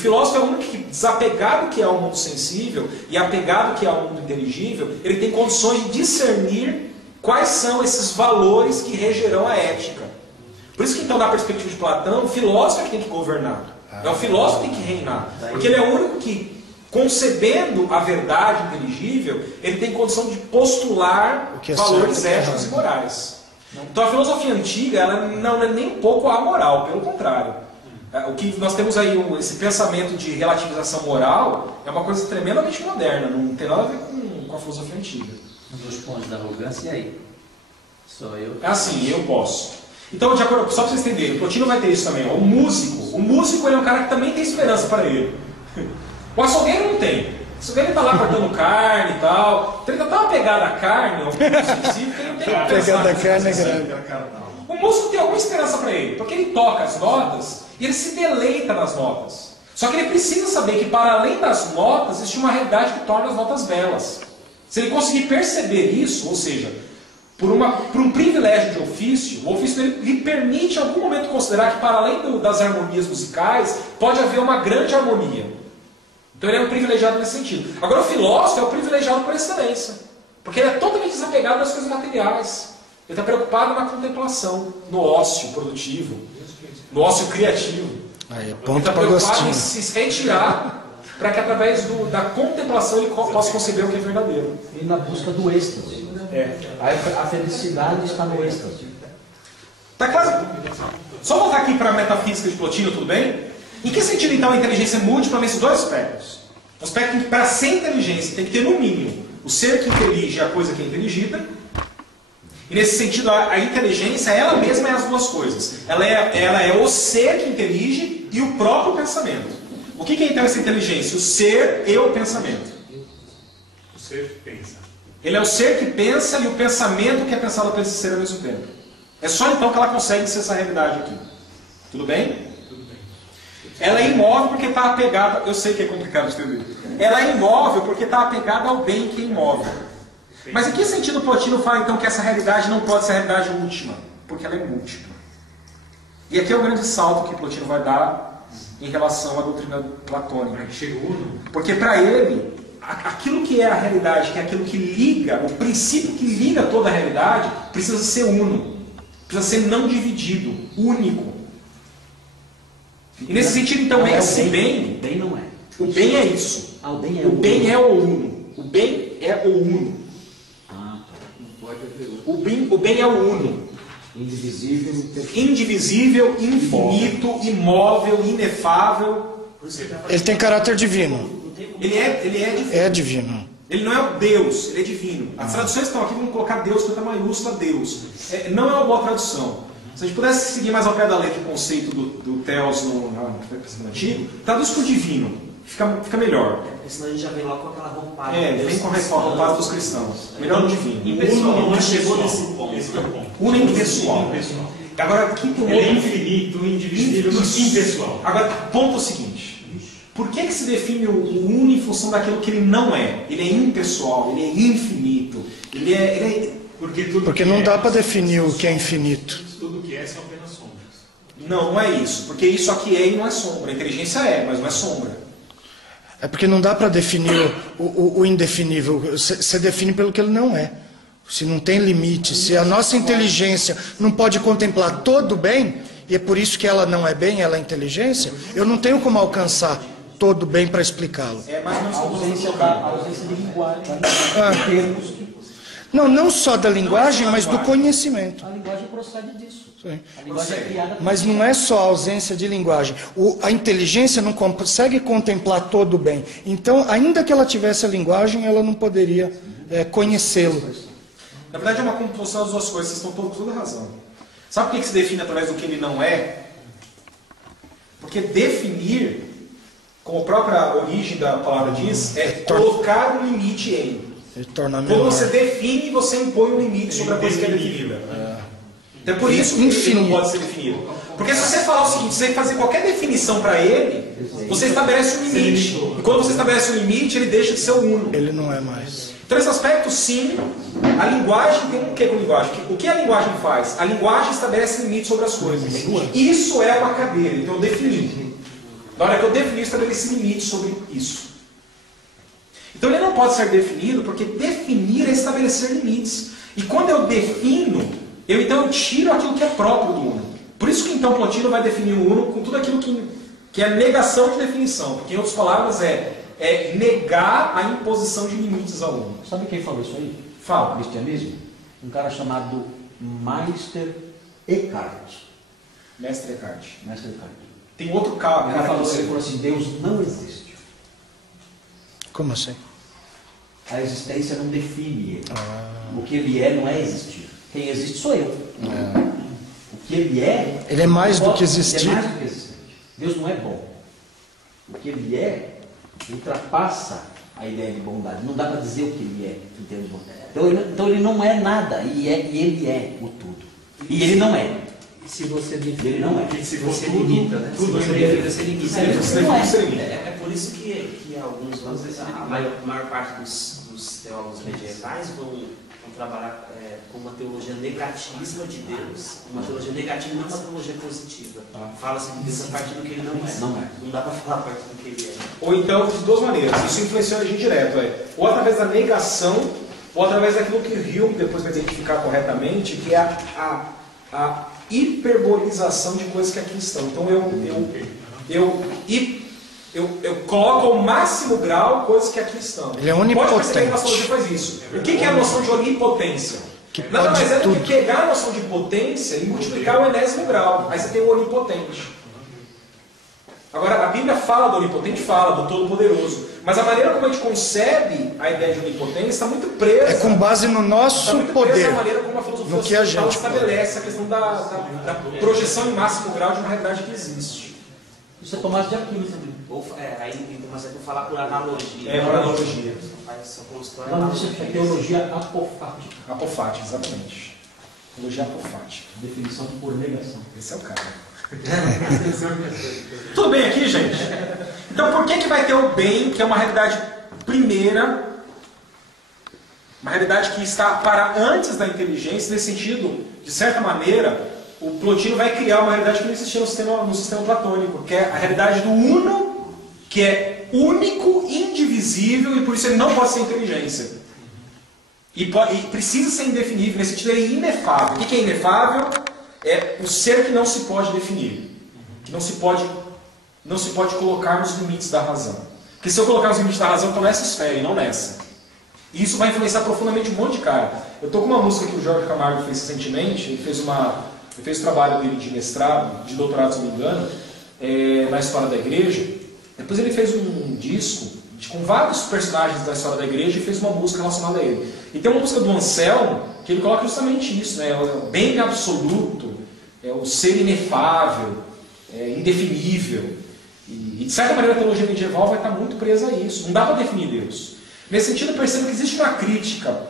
filósofo é o único que, desapegado que é ao mundo sensível e apegado que é ao mundo inteligível, ele tem condições de discernir quais são esses valores que regerão a ética. Por isso que, então, da perspectiva de Platão, o filósofo é que tem que governar. É o filósofo que tem que reinar. Porque ele é o único que, concebendo a verdade inteligível, ele tem condição de postular valores éticos e morais. Então a filosofia antiga ela não é nem um pouco amoral, pelo contrário. O que nós temos aí, esse pensamento de relativização moral, é uma coisa tremendamente moderna, não tem nada a ver com a filosofia antiga. Um dos pontos da arrogância, e aí? Sou eu. É assim, eu posso. Então, de acordo, só para vocês entenderem, o Plotino vai ter isso também. Ó. O músico ele é um cara que também tem esperança para ele. O açougueiro não tem. O açougueiro está lá cortando carne e tal. Então ele está tão apegado à carne, ao específico, que ele não tem que pensar. A carne é grande. O músico tem alguma esperança para ele, porque ele toca as notas e ele se deleita nas notas. Só que ele precisa saber que, para além das notas, existe uma realidade que torna as notas belas. Se ele conseguir perceber isso, ou seja, por um privilégio de ofício, o ofício dele lhe permite, em algum momento, considerar que, para além das harmonias musicais, pode haver uma grande harmonia. Então ele é um privilegiado nesse sentido. Agora, o filósofo é o privilegiado por excelência, porque ele é totalmente desapegado das coisas materiais. Ele está preocupado na contemplação, no ócio produtivo, no ócio criativo. Aí, ele está preocupado em se retirar para que, através da contemplação, ele possa conceber o que é verdadeiro. E na busca do êxtase. A felicidade está no êxtase. Tá claro? Só voltar aqui para a metafísica de Plotino, tudo bem? Em que sentido, então, a inteligência é múltipla nesses dois aspectos? O aspecto em que, para ser inteligência, tem que ter, no mínimo, o ser que intelige e a coisa que é inteligida. E, nesse sentido, a inteligência, ela mesma é as duas coisas. Ela é o ser que intelige e o próprio pensamento. O que é, então, essa inteligência? O ser e o pensamento. O ser pensa. Ele é o ser que pensa e o pensamento que é pensado por esse ser ao mesmo tempo. É só então que ela consegue ser essa realidade aqui. Tudo bem? Tudo bem. Ela é imóvel porque está apegada... Eu sei que é complicado de entender. Ela é imóvel porque está apegada ao bem que é imóvel. Mas em que sentido o Plotino fala então que essa realidade não pode ser a realidade última? Porque ela é múltipla. E aqui é o grande salto que Plotino vai dar em relação à doutrina platônica. Porque para ele... aquilo que é a realidade, que é aquilo que liga, o princípio que liga toda a realidade, precisa ser uno. Precisa ser não dividido, único. E nesse sentido, então, esse bem... O bem não é. O bem é isso. O bem é o bem é o uno. O bem é o uno. O bem é o uno. Indivisível, infinito, imóvel, inefável. Ele tem caráter divino. Ele é divino. É divino. Ele não é o Deus, ele é divino. As traduções estão aqui, vamos colocar Deus com letra maiúscula, Deus. Não é uma boa tradução. Se a gente pudesse seguir mais ao pé da letra o conceito do Theos no pensamento antigo, traduz por divino. Fica melhor. Porque senão a gente já vem logo com aquela roupagem. Vem com a roupagem dos cristãos. Melhor no divino. Impessoal. Não chegou nesse ponto. Uno impessoal. Agora, aqui tem um outro... Ele é infinito, indivisível, impessoal. Agora, ponto seguinte. Por que se define o uno em função daquilo que ele não é? Ele é impessoal, ele é infinito. Porque não dá para definir o que é infinito. Tudo que é são apenas sombras. Não é isso. Porque isso aqui é e não é sombra. A inteligência é, mas não é sombra. É porque não dá para definir o indefinível. Você define pelo que ele não é. Se não tem limite, se a nossa inteligência não pode contemplar todo o bem, e é por isso que ela não é bem, ela é inteligência, eu não tenho como alcançar todo o bem para explicá-lo. A ausência de linguagem. Não só da linguagem, mas do conhecimento. A linguagem procede disso. Sim. A linguagem é criada... Mas não é só a ausência de linguagem. A inteligência não consegue contemplar todo o bem. Então, ainda que ela tivesse a linguagem, ela não poderia conhecê-lo. Na verdade, é uma composição das duas coisas. Vocês estão todos com toda razão. Sabe por que se define através do que ele não é? Porque definir, como a própria origem da palavra diz, é colocar um limite em. Quando você define, você impõe um limite sobre a coisa que é definida. Então é por isso que ele não pode ser definido. Porque se você falar o seguinte, se você fazer qualquer definição para ele, você estabelece um limite. E quando você estabelece um limite, ele deixa de ser o uno. Ele não é mais. Então, nesse aspecto, sim, a linguagem tem um quê com a linguagem? O que a linguagem faz? A linguagem estabelece limites sobre as coisas. Isso é uma cadeira, então eu defini. Na hora que eu defini, eu estabeleci limites sobre isso. Então ele não pode ser definido, porque definir é estabelecer limites. E quando eu defino, eu tiro aquilo que é próprio do Uno. Por isso que então Plotino vai definir o Uno com tudo aquilo que é negação de definição. Porque em outras palavras é negar a imposição de limites ao Uno. Sabe quem falou isso aí? Fala. O cristianismo? Um cara chamado Meister Eckhart. Mestre Eckhart. Meister Eckhart. Tem outro cara. Ele falou assim, Deus não existe. Como assim? A existência não define ele. O que ele é não é existir. Quem existe sou eu. O que ele é... Ele é mais do que existir. Ele é mais do que existente. Deus não é bom. O que ele é ultrapassa a ideia de bondade. Não dá para dizer o que ele é em termos de bondade. Então ele não é nada. E ele é o tudo. E ele não é. E se você Ele não é. se você limita, né? tudo se você limita. define, você limita. Você não é. você limita. É por isso que alguns, a maior parte dos teólogos medievais vão trabalhar com uma teologia negativista de Deus, uma teologia negativa, não uma teologia positiva. Fala-se de Deus a partir do que ele não é. Não dá para falar a partir do que ele é. Ou então, de duas maneiras. Isso influencia a gente direto. Ou através da negação, ou através daquilo que Hume depois vai identificar corretamente, que é a hiperbolização de coisas que aqui estão. Então eu coloco ao máximo grau coisas que aqui estão. Ele é onipotente. Pode perceber que a astrologia faz isso. O que é a noção de onipotência? Que Nada pode mais é do que tudo. pegar a noção de potência e multiplicar o enésimo grau. Aí você tem o onipotente. Agora, a Bíblia fala do onipotente, fala do todo-poderoso. Mas a maneira como a gente concebe a ideia de onipotência está muito presa. É com base no Está nosso muito presa poder. a maneira como a filosofia No que a ocidental gente estabelece a questão da projeção em máximo grau de uma realidade que existe. Isso é Tomás de Aquino também. Aí mas é por falar por analogia. É, por analogia. Só constrói Não, isso é teologia apofática. Apofática, exatamente. Teologia apofática. Definição por negação. Esse é o cara. Tudo bem aqui, gente? Então por que vai ter o bem, que é uma realidade primeira, uma realidade que está para antes da inteligência, nesse sentido, de certa maneira, o Plotino vai criar uma realidade que não existia no sistema platônico, que é a realidade do uno, que é único, indivisível, e por isso ele não pode ser inteligência. E precisa ser indefinível, nesse sentido ele é inefável. O que é inefável? É o ser que não se pode definir, que não se pode colocar nos limites da razão. Porque se eu colocar nos limites da razão, eu estou nessa esfera e não nessa. E isso vai influenciar profundamente um monte de cara. Eu estou com uma música que o Jorge Camargo fez recentemente, ele fez o trabalho dele de mestrado, de doutorado, se não me engano, na história da igreja. Depois ele fez um disco com vários personagens da história da igreja e fez uma música relacionada a ele. E tem uma música do Anselmo que ele coloca justamente isso, né? É o bem absoluto, é o ser inefável, indefinível. E de certa maneira a teologia medieval vai estar muito presa a isso. Não dá para definir Deus. Nesse sentido, eu percebo que existe uma crítica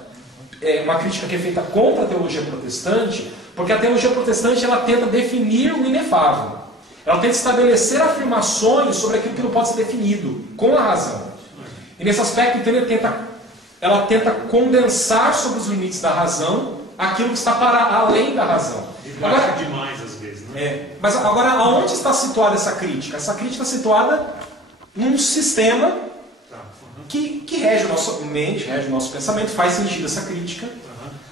que é feita contra a teologia protestante, porque a teologia protestante ela tenta definir o inefável. Ela tenta estabelecer afirmações sobre aquilo que não pode ser definido, com a razão. E nesse aspecto, então, ela tenta condensar sobre os limites da razão aquilo que está para além da razão. Agora, demais às vezes, né? Mas agora, aonde está situada essa crítica? Essa crítica está situada num sistema que rege a nossa mente, rege o nosso pensamento, faz sentido essa crítica,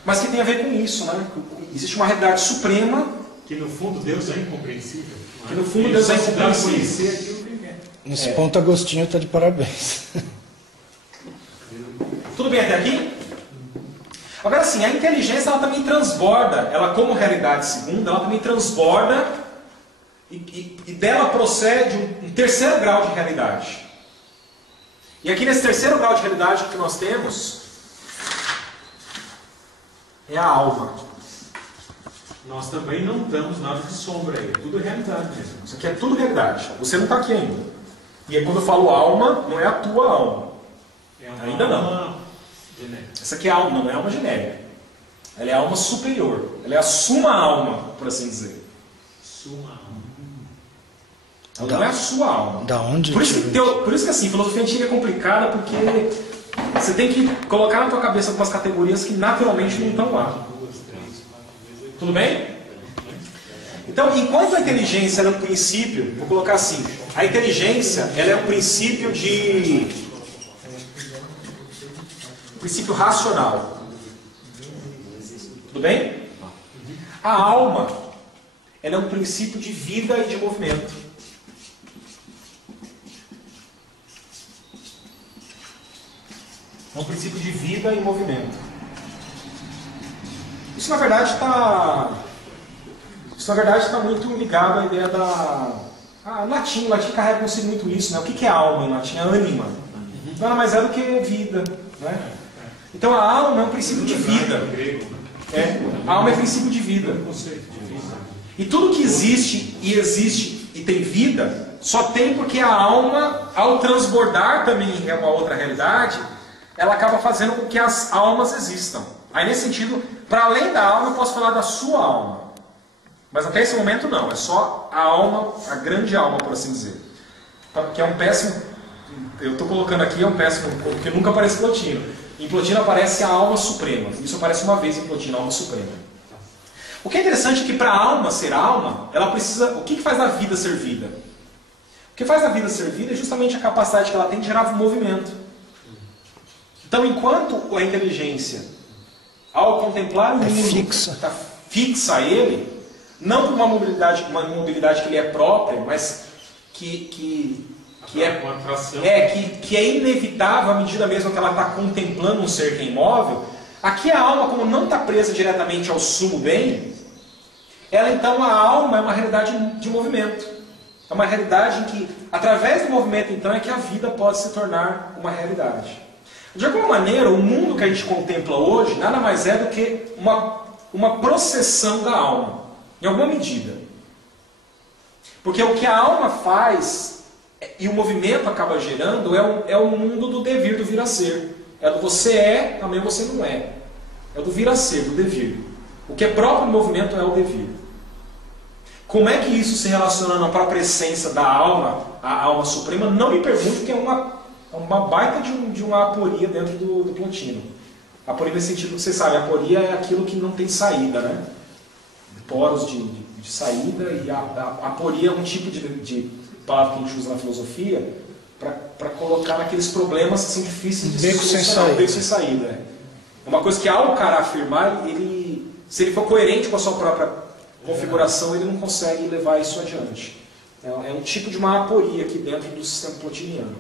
mas que tem a ver com isso, né? Existe uma realidade suprema. Que no fundo Deus é incompreensível. Que no fundo Deus é incompreensível. Conhecer aquilo que ele quer. Nesse ponto, Agostinho está de parabéns. Tudo bem até aqui? Agora sim, a inteligência ela também transborda, ela como realidade segunda, ela também transborda e dela procede um terceiro grau de realidade. E aqui nesse terceiro grau de realidade que nós temos é a alma. Nós também não estamos nada de sombra aí, tudo é realidade mesmo. Isso aqui é tudo realidade. Você não está aqui ainda. E aí, quando eu falo alma, não é a tua alma. É uma Ainda não. alma genérica. Essa aqui é a alma, não é a alma genérica. Ela é a alma superior. Ela é a suma alma, por assim dizer. Suma alma. Ela não é a sua alma. Da onde? Por isso que assim, filosofia antiga é complicada, porque você tem que colocar na tua cabeça algumas categorias que naturalmente não estão lá. Tudo bem? Então, enquanto a inteligência ela é um princípio, vou colocar assim, a inteligência ela é um princípio princípio racional. Tudo bem? A alma ela é um princípio de vida e de movimento. É um princípio de vida e movimento. Isso na verdade está muito ligado à ideia da... latim carrega consigo muito isso, né? O que é alma em latim? É ânima. Nada mais é do que vida, né? Então a alma é um princípio de vida. A alma é princípio de vida. E tudo que existe e tem vida, só tem porque a alma, ao transbordar também em uma outra realidade, ela acaba fazendo com que as almas existam. Aí nesse sentido, para além da alma, eu posso falar da sua alma. Mas até esse momento não, é só a alma, a grande alma, por assim dizer. Que é um péssimo... Eu estou colocando aqui, é um péssimo, porque nunca aparece em Plotino. Em Plotino aparece a alma suprema. Isso aparece uma vez em Plotino, a alma suprema. O que é interessante é que para a alma ser alma, ela precisa... O que faz a vida ser vida? O que faz a vida ser vida é justamente a capacidade que ela tem de gerar movimento. Então, enquanto a inteligência, ao contemplar o mundo, está fixa a ele, não por uma mobilidade que lhe é própria, mas que é inevitável à medida mesmo que ela está contemplando um ser que é imóvel. Aqui a alma, como não está presa diretamente ao sumo bem, ela então, a alma é uma realidade de movimento. É uma realidade em que, através do movimento então, é que a vida pode se tornar uma realidade. De alguma maneira, o mundo que a gente contempla hoje nada mais é do que uma processão da alma, em alguma medida. Porque o que a alma faz e o movimento acaba gerando é o mundo do devir, do vir a ser. É do você é, também você não é. É do vir a ser, do devir. O que é próprio do movimento é o devir. Como é que isso se relaciona na própria essência da alma, a alma suprema? Não me pergunte, porque é uma baita de uma aporia dentro do Plotino. Aporia nesse sentido que você sabe, a aporia é aquilo que não tem saída, né? Poros de saída, e a aporia é um tipo de palavra que a gente usa na filosofia para colocar naqueles problemas assim, difíceis de solucionar, beco sem saída. É uma coisa que ao cara afirmar, se ele for coerente com a sua própria configuração, ele não consegue levar isso adiante. É um tipo de uma aporia aqui dentro do sistema plotiniano.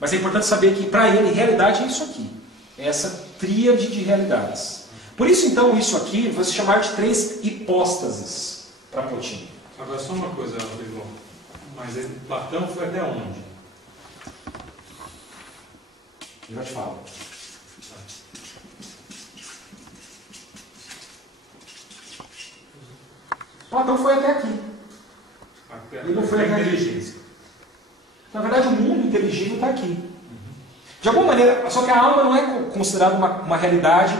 Mas é importante saber que para ele, realidade é isso aqui. É essa tríade de realidades. Por isso então, isso aqui vai se chamar de 3 hipóstases para Plotino. Agora só uma coisa, Rodrigo. Mas Platão foi até onde? Eu já te falo. Platão foi até aqui. Ele não foi até inteligência. Na verdade, o mundo inteligível está aqui. De alguma maneira, só que a alma não é considerada uma realidade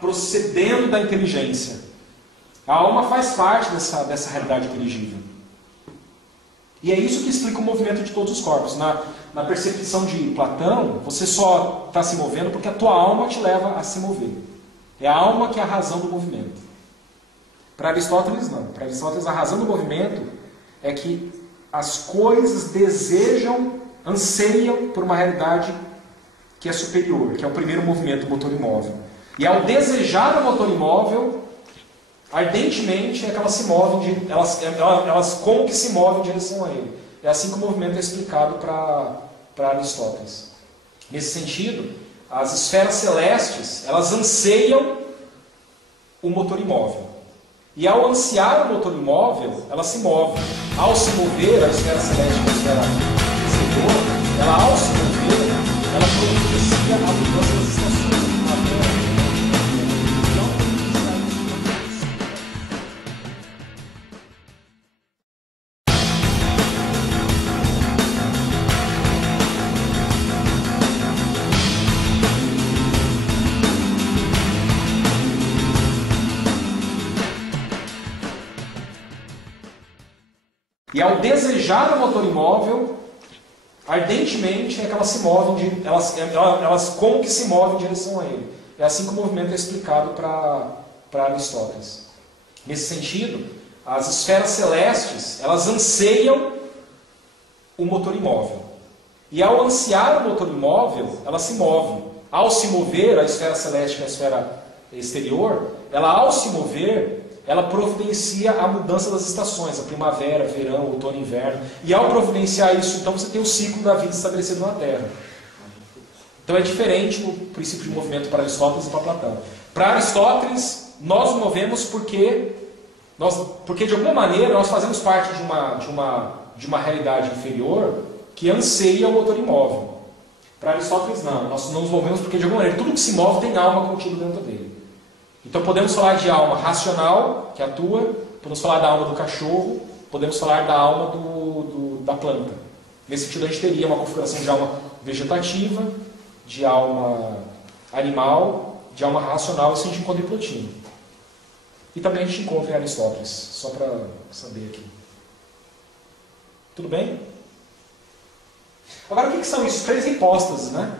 procedendo da inteligência. A alma faz parte dessa realidade inteligível. E é isso que explica o movimento de todos os corpos. Na percepção de Platão, você só está se movendo porque a tua alma te leva a se mover. É a alma que é a razão do movimento. Para Aristóteles, não. Para Aristóteles, a razão do movimento é que as coisas desejam, anseiam por uma realidade que é superior, que é o primeiro movimento do motor imóvel. E ao desejar o motor imóvel, ardentemente, é que elas se movem, elas como que se movem em direção a ele. É assim que o movimento é explicado para Aristóteles. Nesse sentido, as esferas celestes, elas anseiam o motor imóvel. E ao ansiar o motor imóvel, ela se move. Ao se mover, a esfera celeste, a esfera exterior, ela ao se mover, ela providencia a mudança das estações. E ao desejar o motor imóvel, ardentemente é que elas se movem, elas como que se movem em direção a ele. É assim que o movimento é explicado para Aristóteles. Nesse sentido, as esferas celestes, elas anseiam o motor imóvel. E ao ansiar o motor imóvel, ela se move. Ao se mover, a esfera celeste, que é a esfera exterior, ela ao se mover, ela providencia a mudança das estações, a primavera, verão, outono, inverno. E ao providenciar isso, então você tem o ciclo da vida estabelecido na Terra. Então é diferente no princípio de movimento para Aristóteles e para Platão. Para Aristóteles, nós nos movemos porque de alguma maneira nós fazemos parte de uma realidade inferior que anseia o motor imóvel. Para Aristóteles não, nós não nos movemos porque de alguma maneira tudo que se move tem alma contida dentro dele. Então podemos falar de alma racional, que atua, podemos falar da alma do cachorro, podemos falar da alma da planta. Nesse sentido a gente teria uma configuração de alma vegetativa, de alma animal, de alma racional, isso a gente encontra em Plotino. E também a gente encontra em Aristóteles, só para saber aqui. Tudo bem? Agora, o que são isso? 3 hipóstases, né?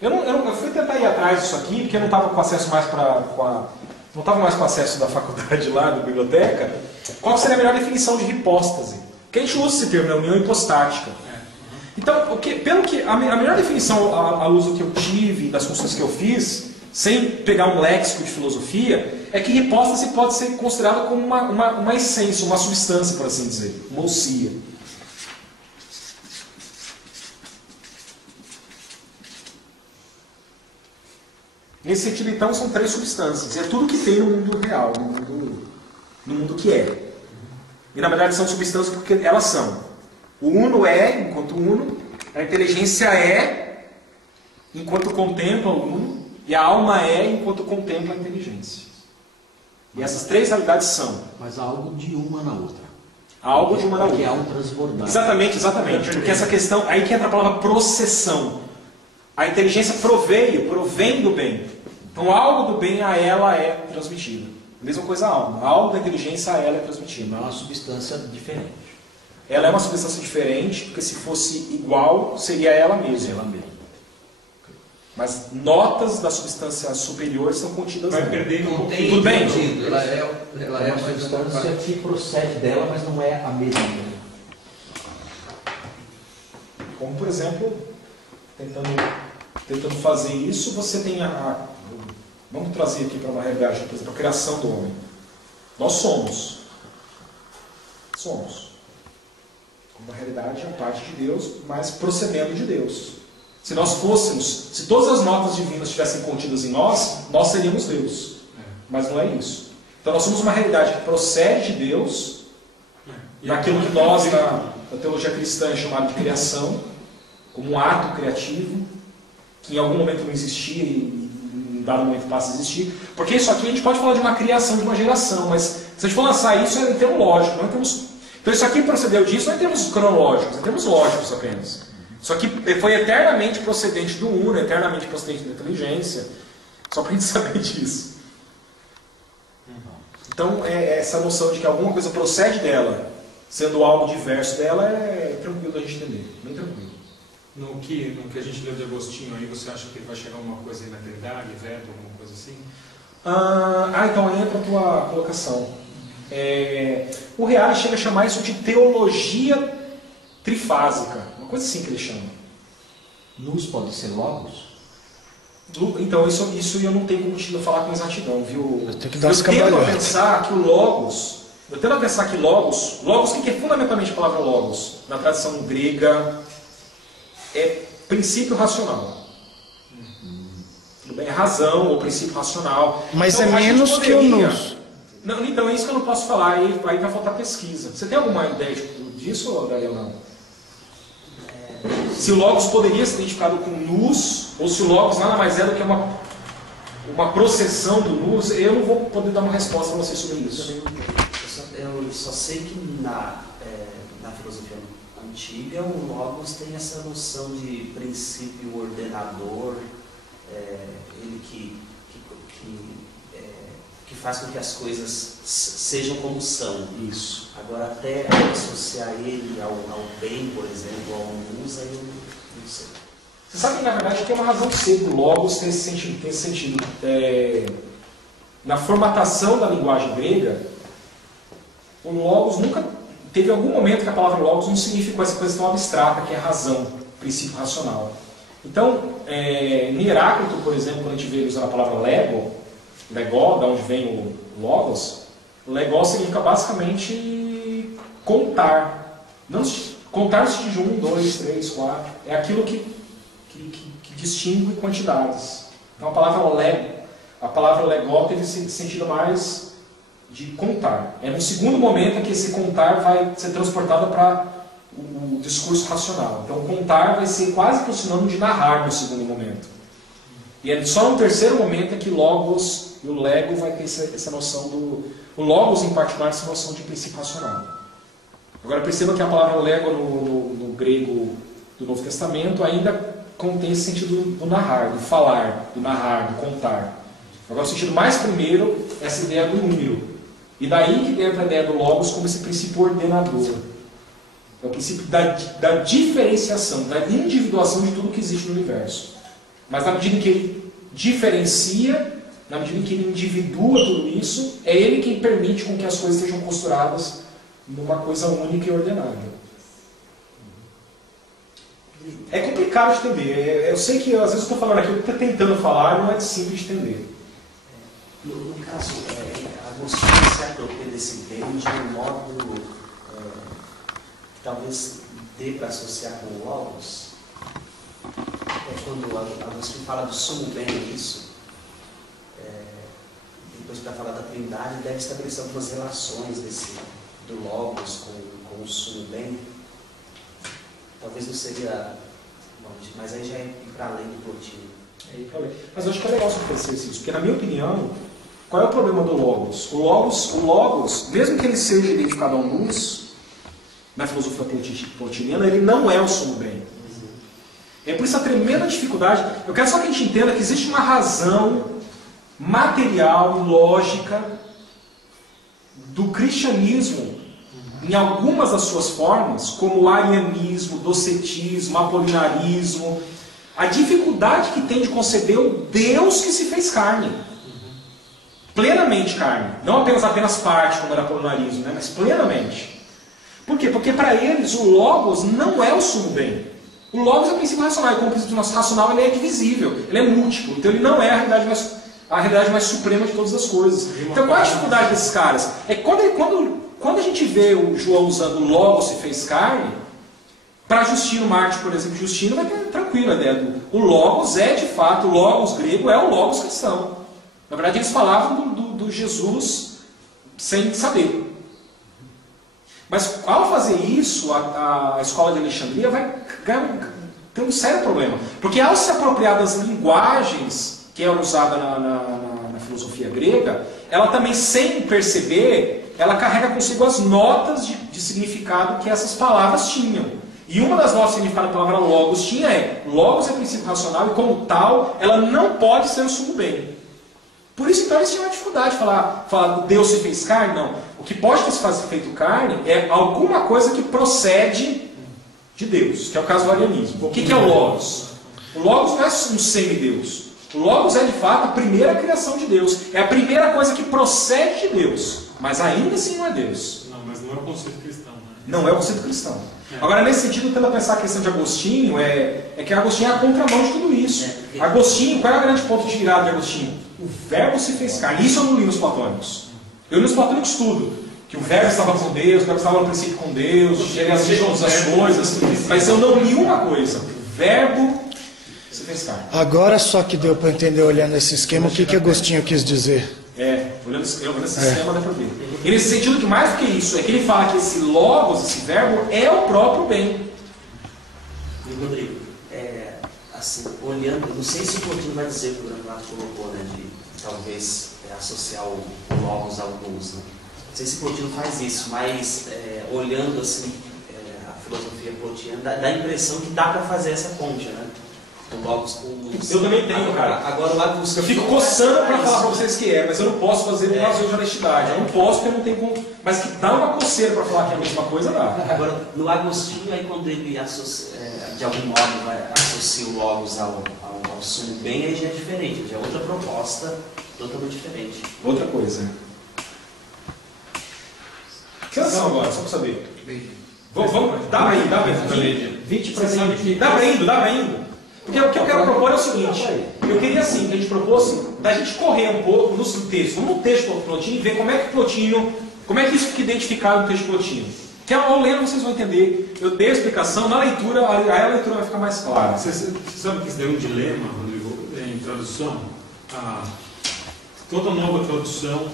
Eu fui tentar ir atrás disso aqui, porque eu não estava com acesso mais não estava mais com acesso da faculdade lá, da biblioteca. Qual seria a melhor definição de hipóstase? Porque a gente usa esse termo, né? União hipostática. Então, a melhor definição à luz do que eu tive, das consultas que eu fiz, sem pegar um léxico de filosofia, é que hipóstase pode ser considerada como uma essência, uma substância, por assim dizer, uma ousia. Nesse sentido, então, são 3 substâncias. É tudo que tem no mundo real, no mundo que é. E, na verdade, são substâncias porque elas são. O uno é, enquanto uno. A inteligência é, enquanto contempla o uno. E a alma é, enquanto contempla a inteligência. E essas 3 realidades são. Mas há algo de uma na outra. Há algo de uma na outra. Que é um transbordar. Exatamente. Porque essa questão, aí que entra a palavra processão. A inteligência provém do bem. Então algo do bem a ela é transmitido. A mesma coisa a alma. Algo da inteligência a ela é transmitido. Não é uma substância diferente. Ela é uma substância diferente, porque se fosse igual, seria ela mesma. Ela mesma. Mas notas da substância superior são contidas Vai nela. perder um pouquinho. Tudo bem? Ela é uma substância que procede dela, mas não é a mesma. Como, por exemplo, tentando fazer isso, você tem vamos trazer aqui para uma realidade, por exemplo, a criação do homem. Nós somos. Uma realidade a parte de Deus, mas procedendo de Deus. Se todas as notas divinas estivessem contidas em nós, nós seríamos Deus. Mas não é isso. Então nós somos uma realidade que procede de Deus, naquilo que nós, na teologia cristã, é chamado de criação, como um ato criativo, que em algum momento não existia e em dado momento passa a existir. Porque isso aqui a gente pode falar de uma criação de uma geração, mas se a gente for lançar isso é em termos lógicos, não em termos... Então isso aqui procedeu disso não em termos cronológicos, em termos lógicos apenas. Isso aqui foi eternamente procedente do uno, eternamente procedente da inteligência, só para a gente saber disso. Então essa noção de que alguma coisa procede dela, sendo algo diverso dela, é tranquilo da gente entender, bem tranquilo. No que a gente leu de Agostinho aí, você acha que vai chegar alguma coisa aí na eternidade, veto, alguma coisa assim? Então entra a tua colocação. O Reale chega a chamar isso de teologia trifásica, uma coisa assim que ele chama. Luz pode ser logos? Então isso eu não tenho como te falar com exatidão, viu? Eu tenho que dar eu as tendo a cambalhotas. pensar que o logos, o que é fundamentalmente a palavra logos? Na tradição grega é princípio racional. Tudo bem? É razão ou princípio racional. Mas então, é menos que o nous. Não, então é isso que eu não posso falar, aí vai faltar pesquisa. Você tem alguma ideia disso, Daniel? Não? Se o logos poderia ser identificado com nous, ou se o logos nada mais é do que uma processão do nous, eu não vou poder dar uma resposta para você sobre isso. Eu só sei que na filosofia antiga o logos tem essa noção de princípio ordenador, ele que faz com que as coisas sejam como são. Isso. Agora, até associar ele ao bem, por exemplo, ao nous, aí eu não sei. Você sabe que, na verdade, tem uma razão de ser do logos ter esse sentido. Na formatação da linguagem grega, o logos nunca... Teve algum momento que a palavra logos não significou essa coisa tão abstrata que é razão, princípio racional. Então, em Heráclito, por exemplo, quando a gente vê ele usando a palavra lego, legó, da onde vem o logos, legó significa basicamente contar. Não contar no sentido de 1, 2, 3, 4. É aquilo que distingue quantidades. Então a palavra legó teve esse sentido mais de contar. É no segundo momento que esse contar vai ser transportado para o discurso racional. Então contar vai ser quase que o sinônimo de narrar no segundo momento. E é só no terceiro momento é que logos e o lego vai ter essa noção do... O logos em particular, essa noção de princípio racional. Agora perceba que a palavra lego no grego do Novo Testamento ainda contém esse sentido do narrar, do falar, do narrar, do contar. Agora o sentido mais primeiro é essa ideia do número. E daí que entra a ideia do logos como esse princípio ordenador. É o princípio da diferenciação, da individuação de tudo que existe no universo. Mas na medida em que ele diferencia, na medida em que ele individua tudo isso, é ele quem permite com que as coisas sejam costuradas numa coisa única e ordenada. É complicado de entender. Eu sei que às vezes eu estou falando aqui, eu estou tentando falar, não é simples de entender. No caso, Agostinho se apropria desse termo de um modo que talvez dê para associar com o logos. Quando Agostinho fala do sumo bem, isso, depois para falar da Trindade, deve estabelecer algumas relações do logos com o sumo bem. Talvez não seria... Bom, mas aí já é ir para além do Plotino. Mas eu acho que é legal você oferecer isso, porque na minha opinião, qual é o problema do logos? O logos, mesmo que ele seja identificado ao luz, na filosofia plotiniana, ele não é o sumo bem. É por isso a tremenda dificuldade. Eu quero só que a gente entenda que existe uma razão material, lógica, do cristianismo, em algumas das suas formas, como o arianismo, o docetismo, o apolinarismo, a dificuldade que tem de conceber o Deus que se fez carne. Plenamente carne. Não apenas parte, como era o apolinarismo, mas plenamente. Por quê? Porque para eles o logos não é o sumo bem. O logos é o princípio racional, e como princípio racional ele é divisível, ele é múltiplo, então ele não é a realidade mais suprema de todas as coisas. Então qual é a dificuldade desses caras? É quando a gente vê o João usando o logos se fez carne, para Justino Mártir, por exemplo, Justino vai ter tranquilo a ideia do... O logos é de fato, o logos grego é o logos cristão. Na verdade eles falavam do Jesus sem saber. Mas ao fazer isso, a escola de Alexandria vai ter um sério problema. Porque ao se apropriar das linguagens que eram usadas na filosofia grega, ela também, sem perceber, ela carrega consigo as notas de significado que essas palavras tinham. E uma das notas de significado da palavra logos logos é princípio racional e como tal, ela não pode ser o sumo bem. Por isso, então, eles tinham uma dificuldade de falar Deus se fez carne. Não. O que pode ter se feito carne é alguma coisa que procede de Deus, que é o caso do arianismo. O que é o logos? O logos não é um semideus. O logos é, de fato, a primeira criação de Deus. É a primeira coisa que procede de Deus. Mas ainda assim não é Deus. Não, mas não é o conceito cristão. Né? Não é o conceito cristão. Agora, nesse sentido, tendo a pensar a questão de Agostinho, é que Agostinho é a contramão de tudo isso. Agostinho, qual é o grande ponto de virada de Agostinho? O verbo se fez carne. Isso eu não li nos platônicos. Eu li nos platônicos tudo. Que o verbo estava com Deus, o verbo estava no princípio com Deus, ele assistiu todas as coisas. Mas eu não li uma coisa. O verbo se fez carne. Agora só que deu para entender, olhando esse esquema, o que Agostinho quis dizer. Olhando esse esquema dá para ver. E nesse sentido que mais do que isso, é que ele fala que esse logos, esse verbo, é o próprio bem. E Rodrigo, assim, olhando, não sei se o Plotino vai dizer o que o Renato colocou, né, de talvez associar o logos ao luz, né? Não sei se o Plotino faz isso, mas olhando assim a filosofia plotiniana, dá a impressão que dá para fazer essa ponte, né? O logos com o luz. Eu também tenho, cara. Agora o Agostinho... Eu fico coçando para falar para vocês que mas eu não posso fazer por causa de honestidade. Eu não posso porque eu não tenho como... Mas que dá uma coceira para falar que é a mesma coisa, dá. Agora, no Agostinho, aí quando ele associa, de algum modo associa o logos ao sumo bem, aí já é diferente, já é outra proposta totalmente diferente. Outra coisa. Que horas são agora, só para saber? Vamos, dá pra ir. 20 para 20. Dá pra indo. Porque o que eu quero propor é o seguinte, eu queria assim, que a gente propôsse, da gente correr um pouco no texto, vamos no texto do Plotino e ver como é que isso fica identificado no texto do Plotino. Que ao ler vocês vão entender, eu dei a explicação, na leitura, aí a leitura vai ficar mais clara. Você sabe que isso daí é um dilema, Rodrigo, em tradução? Toda nova tradução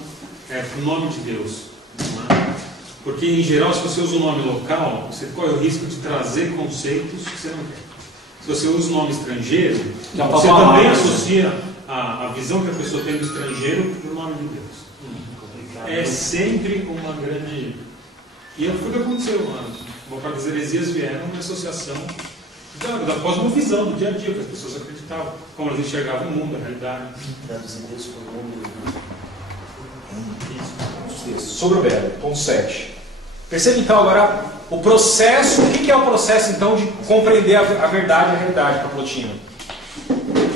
é para o nome de Deus. Não é? Porque, em geral, se você usa o nome local, você corre o risco de trazer conceitos que você não quer. Se você usa o nome estrangeiro, você também associa a visão que a pessoa tem do estrangeiro para o nome de Deus. É sempre uma grande... E foi o que aconteceu. As heresias vieram na associação da cosmovisão, do dia a dia, que as pessoas acreditavam, como elas enxergavam o mundo, a realidade. Traduzir Deus por nome. Sobre o verbo, ponto 7. Perceba então agora o processo, o que é o processo então de compreender a verdade e a realidade para Plotino?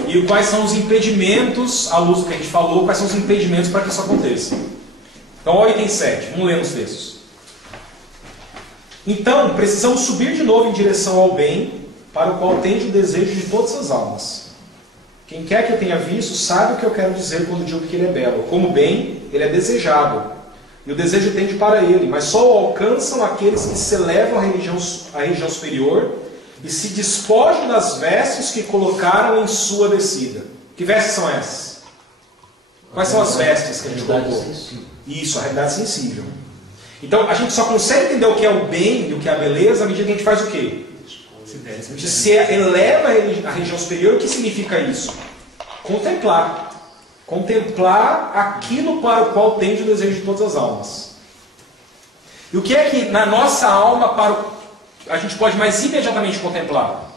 E quais são os impedimentos, à luz do que a gente falou, quais são os impedimentos para que isso aconteça? Então, olha o item 7, vamos ler nos textos. Então, precisamos subir de novo em direção ao bem, para o qual tende o desejo de todas as almas. Quem quer que eu tenha visto, sabe o que eu quero dizer quando digo que ele é belo. Como bem, ele é desejado. E o desejo tende para ele, mas só o alcançam aqueles que se elevam à região superior e se despojam das vestes que colocaram em sua descida. Que vestes são essas? Quais são as vestes que a gente colocou? Isso, a realidade sensível. Então, a gente só consegue entender o que é o bem e o que é a beleza à medida que a gente faz o quê? A gente se eleva à região superior. O que significa isso? Contemplar. Contemplar aquilo para o qual tende o desejo de todas as almas. E o que é que na nossa alma a gente pode mais imediatamente contemplar?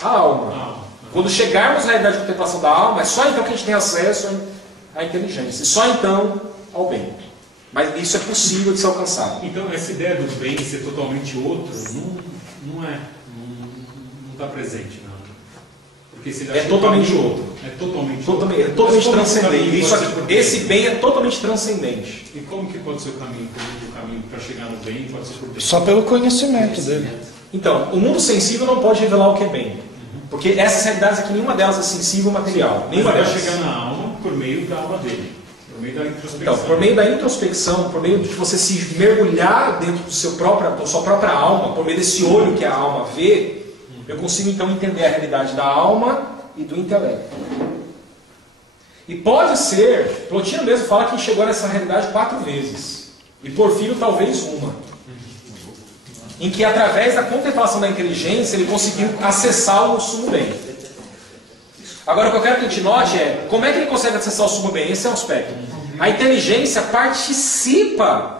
A alma. Quando chegarmos à realidade de contemplação da alma, é só então que a gente tem acesso à inteligência. E só então ao bem. Mas isso é possível de ser alcançado. Então, essa ideia do bem ser totalmente outro não está presente. Não. Porque se é totalmente outro. É totalmente transcendente. Esse bem é totalmente transcendente. E como que pode ser o caminho para chegar no bem? Pode ser por bem? Só pelo conhecimento dele. Então, o mundo sensível não pode revelar o que é bem. Porque essas realidades aqui, nenhuma delas é sensível material. Nenhuma vai delas. chegar na alma por meio da alma dele. Por meio da introspecção. Então, por meio da introspecção, por meio de você se mergulhar dentro da sua própria alma, por meio desse olho que a alma vê, eu consigo então entender a realidade da alma e do intelecto. E pode ser, Plotino mesmo fala que chegou nessa realidade 4 vezes. E Porfírio talvez uma. Em que através da contemplação da inteligência ele conseguiu acessar o sumo bem. Agora o que eu quero que a gente note é como é que ele consegue acessar o sumo bem. Esse é um aspecto. A inteligência participa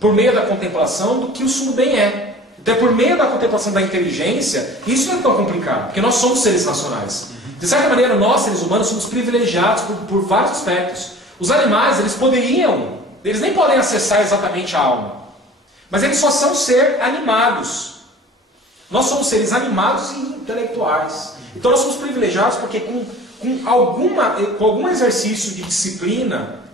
por meio da contemplação do que o sumo bem é. Então, por meio da contemplação da inteligência, isso não é tão complicado, porque nós somos seres racionais. De certa maneira, nós, seres humanos, somos privilegiados por vários aspectos. Os animais, eles nem podem acessar exatamente a alma, mas eles só são ser animados. Nós somos seres animados e intelectuais. Então, nós somos privilegiados porque com algum exercício de disciplina,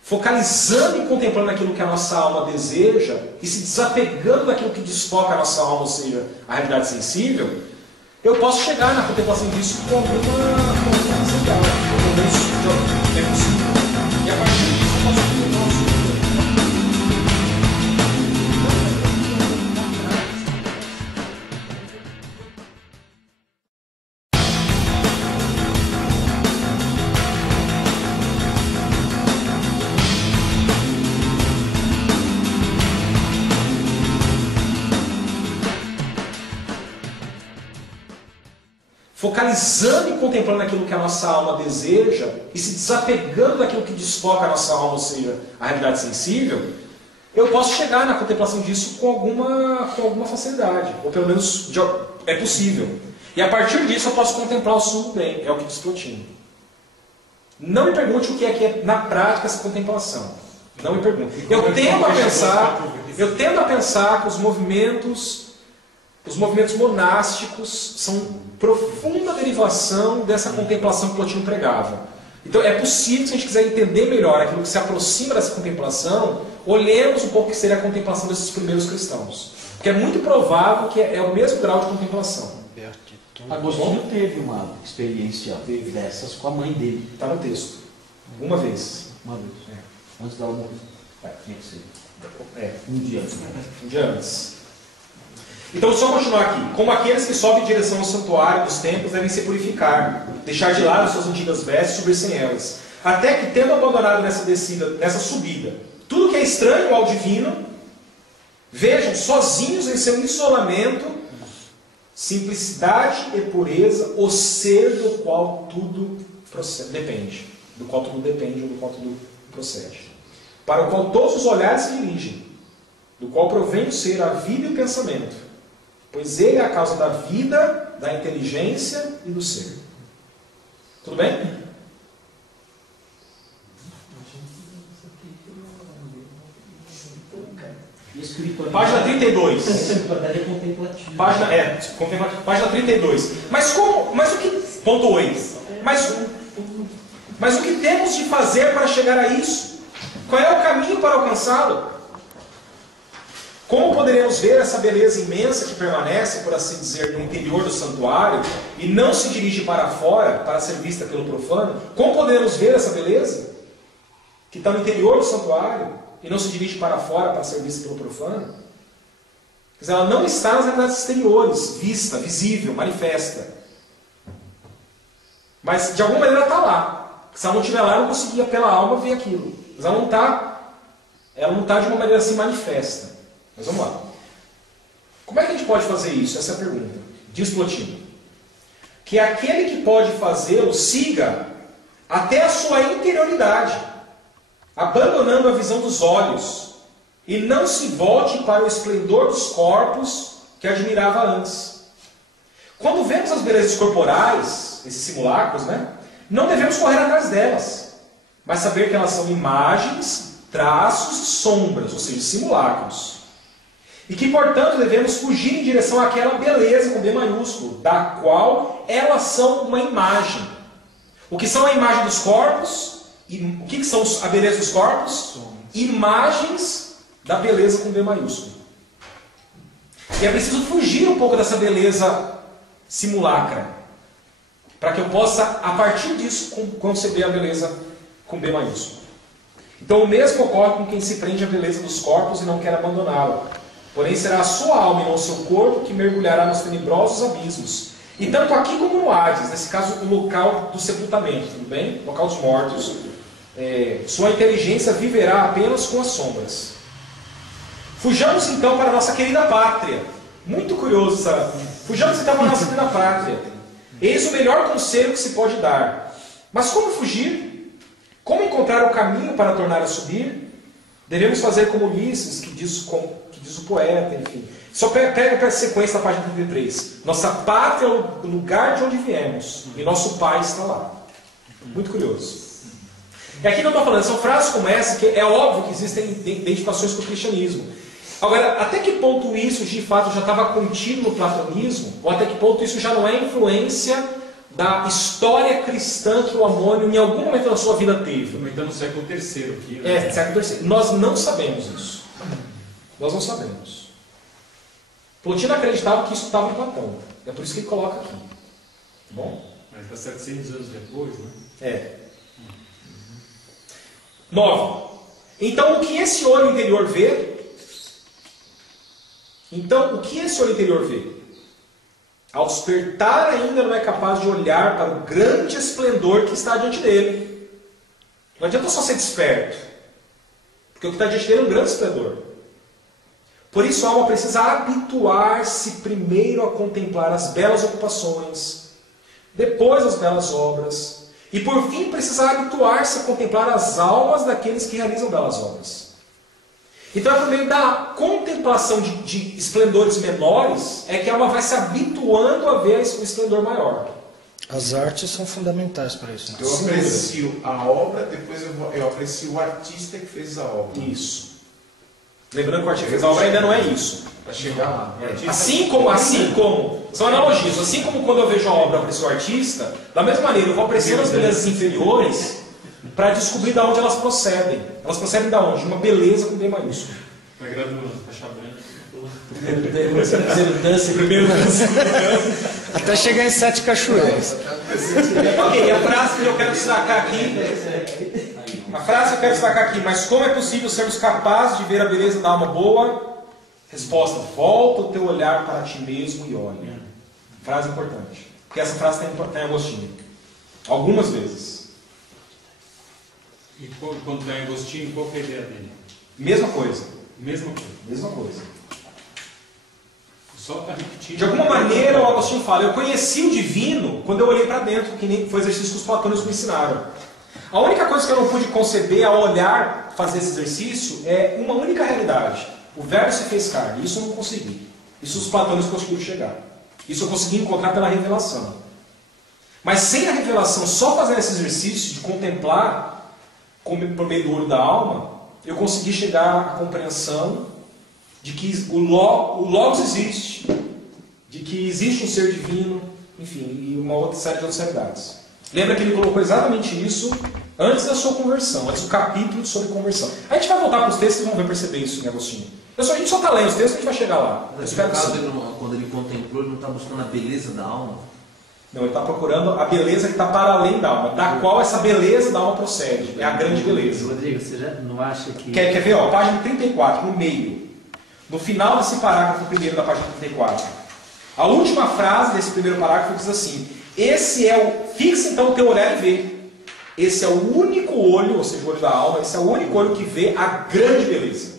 focalizando e contemplando aquilo que a nossa alma deseja e se desapegando daquilo que desfoca a nossa alma, ou seja, a realidade sensível, eu posso chegar na contemplação disso com alguma central. É possível. E a partir disso eu posso contemplá-lo. Focalizando e contemplando aquilo que a nossa alma deseja e se desapegando daquilo que desfoca a nossa alma, ou seja, a realidade sensível, eu posso chegar na contemplação disso com alguma facilidade, ou pelo menos é possível. E a partir disso eu posso contemplar o sumo bem, é o que diz Plotino. Não me pergunte o que é na prática essa contemplação. Não me pergunte. Eu tendo a pensar que os movimentos monásticos são profunda derivação dessa contemplação que Plotino pregava. Então é possível, se a gente quiser entender melhor aquilo que se aproxima dessa contemplação, olhemos um pouco o que seria a contemplação desses primeiros cristãos. Porque é muito provável que é o mesmo grau de contemplação. Agostinho teve uma experiência dessas com a mãe dele. Está no texto. Uma vez. Uma vez. Antes dela morrer. Tinha que ser. Um dia antes. Um dia antes. Então, só continuar aqui. Como aqueles que sobem em direção ao santuário dos templos devem se purificar, deixar de lado suas antigas vestes e subir sem elas. Até que, tendo abandonado nessa subida, tudo que é estranho ao divino, vejam, sozinhos em seu isolamento, simplicidade e pureza, o ser do qual tudo depende. Do qual tudo depende ou do qual tudo procede. Para o qual todos os olhares se dirigem, do qual provém o ser, a vida e o pensamento. Pois ele é a causa da vida, da inteligência e do ser. Tudo bem? Página 32. Página 32. Mas o que... Ponto 8. Mas o que temos de fazer para chegar a isso? Qual é o caminho para alcançá-lo? Como poderemos ver essa beleza imensa que permanece, por assim dizer, no interior do santuário e não se dirige para fora para ser vista pelo profano? Como poderemos ver essa beleza que está no interior do santuário e não se dirige para fora para ser vista pelo profano? Quer dizer, ela não está nas realidades exteriores, vista, visível, manifesta. Mas de alguma maneira está lá. Se ela não estiver lá, eu não conseguia pela alma ver aquilo. Mas ela não está de uma maneira assim manifesta. Mas vamos lá. Como é que a gente pode fazer isso? Essa é a pergunta. Diz Plotino. Que aquele que pode fazê-lo siga até a sua interioridade, abandonando a visão dos olhos, e não se volte para o esplendor dos corpos que admirava antes. Quando vemos as belezas corporais, esses simulacros, não devemos correr atrás delas, mas saber que elas são imagens, traços e sombras, ou seja, simulacros. E que, portanto, devemos fugir em direção àquela beleza com B maiúsculo, da qual elas são uma imagem. O que são a imagem dos corpos? O que são a beleza dos corpos? Imagens da beleza com B maiúsculo. E é preciso fugir um pouco dessa beleza simulacra, para que eu possa, a partir disso, conceber a beleza com B maiúsculo. Então, o mesmo ocorre com quem se prende à beleza dos corpos e não quer abandoná-la. Porém, será a sua alma e não o seu corpo que mergulhará nos tenebrosos abismos. E tanto aqui como no Hades, nesse caso, o local do sepultamento, tudo bem? Local dos mortos. Sua inteligência viverá apenas com as sombras. Fujamos então para a nossa querida pátria. Muito curioso, sabe? Fujamos então para a nossa querida pátria. Eis o melhor conselho que se pode dar. Mas como fugir? Como encontrar o caminho para tornar a subir? Devemos fazer como Ulisses, que diz o poeta, enfim. Só pega a sequência da página 33. Nossa pátria é o lugar de onde viemos, e nosso Pai está lá. Muito curioso. E aqui não estou falando, são frases como essa, que é óbvio que existem identificações com o cristianismo. Agora, até que ponto isso de fato já estava contido no platonismo, ou até que ponto isso já não é influência da história cristã que o Amônio em algum momento da sua vida teve? Comentando no século III aqui. Século III. Nós não sabemos isso. Nós não sabemos. Plotino acreditava que isso estava em Platão. É por isso que ele coloca aqui. Tá bom? Mas está 700 anos depois, né? 9. Então, o que esse olho interior vê? Ao despertar ainda não é capaz de olhar para o grande esplendor que está diante dele. Não adianta só ser desperto, porque o que está diante dele é um grande esplendor. Por isso a alma precisa habituar-se primeiro a contemplar as belas ocupações, depois as belas obras, e por fim precisa habituar-se a contemplar as almas daqueles que realizam belas obras. Então é por meio da contemplação de esplendores menores é que a alma vai se habituando a ver o esplendor maior. As artes são fundamentais para isso. Eu aprecio a obra, depois eu aprecio o artista que fez a obra. Isso. Lembrando que o artista que fez a obra ainda não é isso. Para chegar lá. Assim como, são analogias, assim como quando eu vejo a obra eu aprecio o artista, da mesma maneira eu vou apreciando as belezas inferiores para descobrir de onde elas procedem. Elas procedem de onde? De uma beleza com B maiúsculo. Vai graduando, faixa branca. Primeiro dança. Até chegar em 7 cachoeiras. Ok, a frase que eu quero destacar aqui. A frase que eu quero destacar aqui. Mas como é possível sermos capazes de ver a beleza da alma boa? Resposta: volta o teu olhar para ti mesmo e olha. Frase importante. Porque essa frase tem Agostinho. Algumas vezes. E quando está em Agostinho, qual que é a ideia dele? Mesma coisa. Mesma coisa. Mesma coisa. Só está repetindo. De alguma maneira, o Agostinho fala: eu conheci o divino quando eu olhei para dentro, que nem foi o exercício que os platônicos me ensinaram. A única coisa que eu não pude conceber ao olhar, fazer esse exercício, é uma única realidade. O verbo se fez carne. Isso eu não consegui. Isso os platônicos conseguiram chegar. Isso eu consegui encontrar pela revelação. Mas sem a revelação, só fazendo esse exercício de contemplar por meio do olho da alma, eu consegui chegar à compreensão de que o Logos existe, de que existe um ser divino, enfim, e uma outra série de outras realidades. Lembra que ele colocou exatamente isso antes da sua conversão, antes do capítulo sobre conversão. A gente vai voltar para os textos e vão ver perceber isso em Agostinho. A gente só está lendo os textos, a gente vai chegar lá. Mas no caso, quando ele contemplou, ele não está buscando a beleza da alma? Não, ele está procurando a beleza que está para além da alma, da qual essa beleza da alma procede. É a grande beleza. Rodrigo, você já não acha que... Quer ver? Ó, página 34, no meio. No final desse parágrafo primeiro da página 34. A última frase desse primeiro parágrafo diz assim: fixa então o teu olhar e vê. Esse é o único olho, ou seja, o olho da alma, esse é o único olho que vê a grande beleza.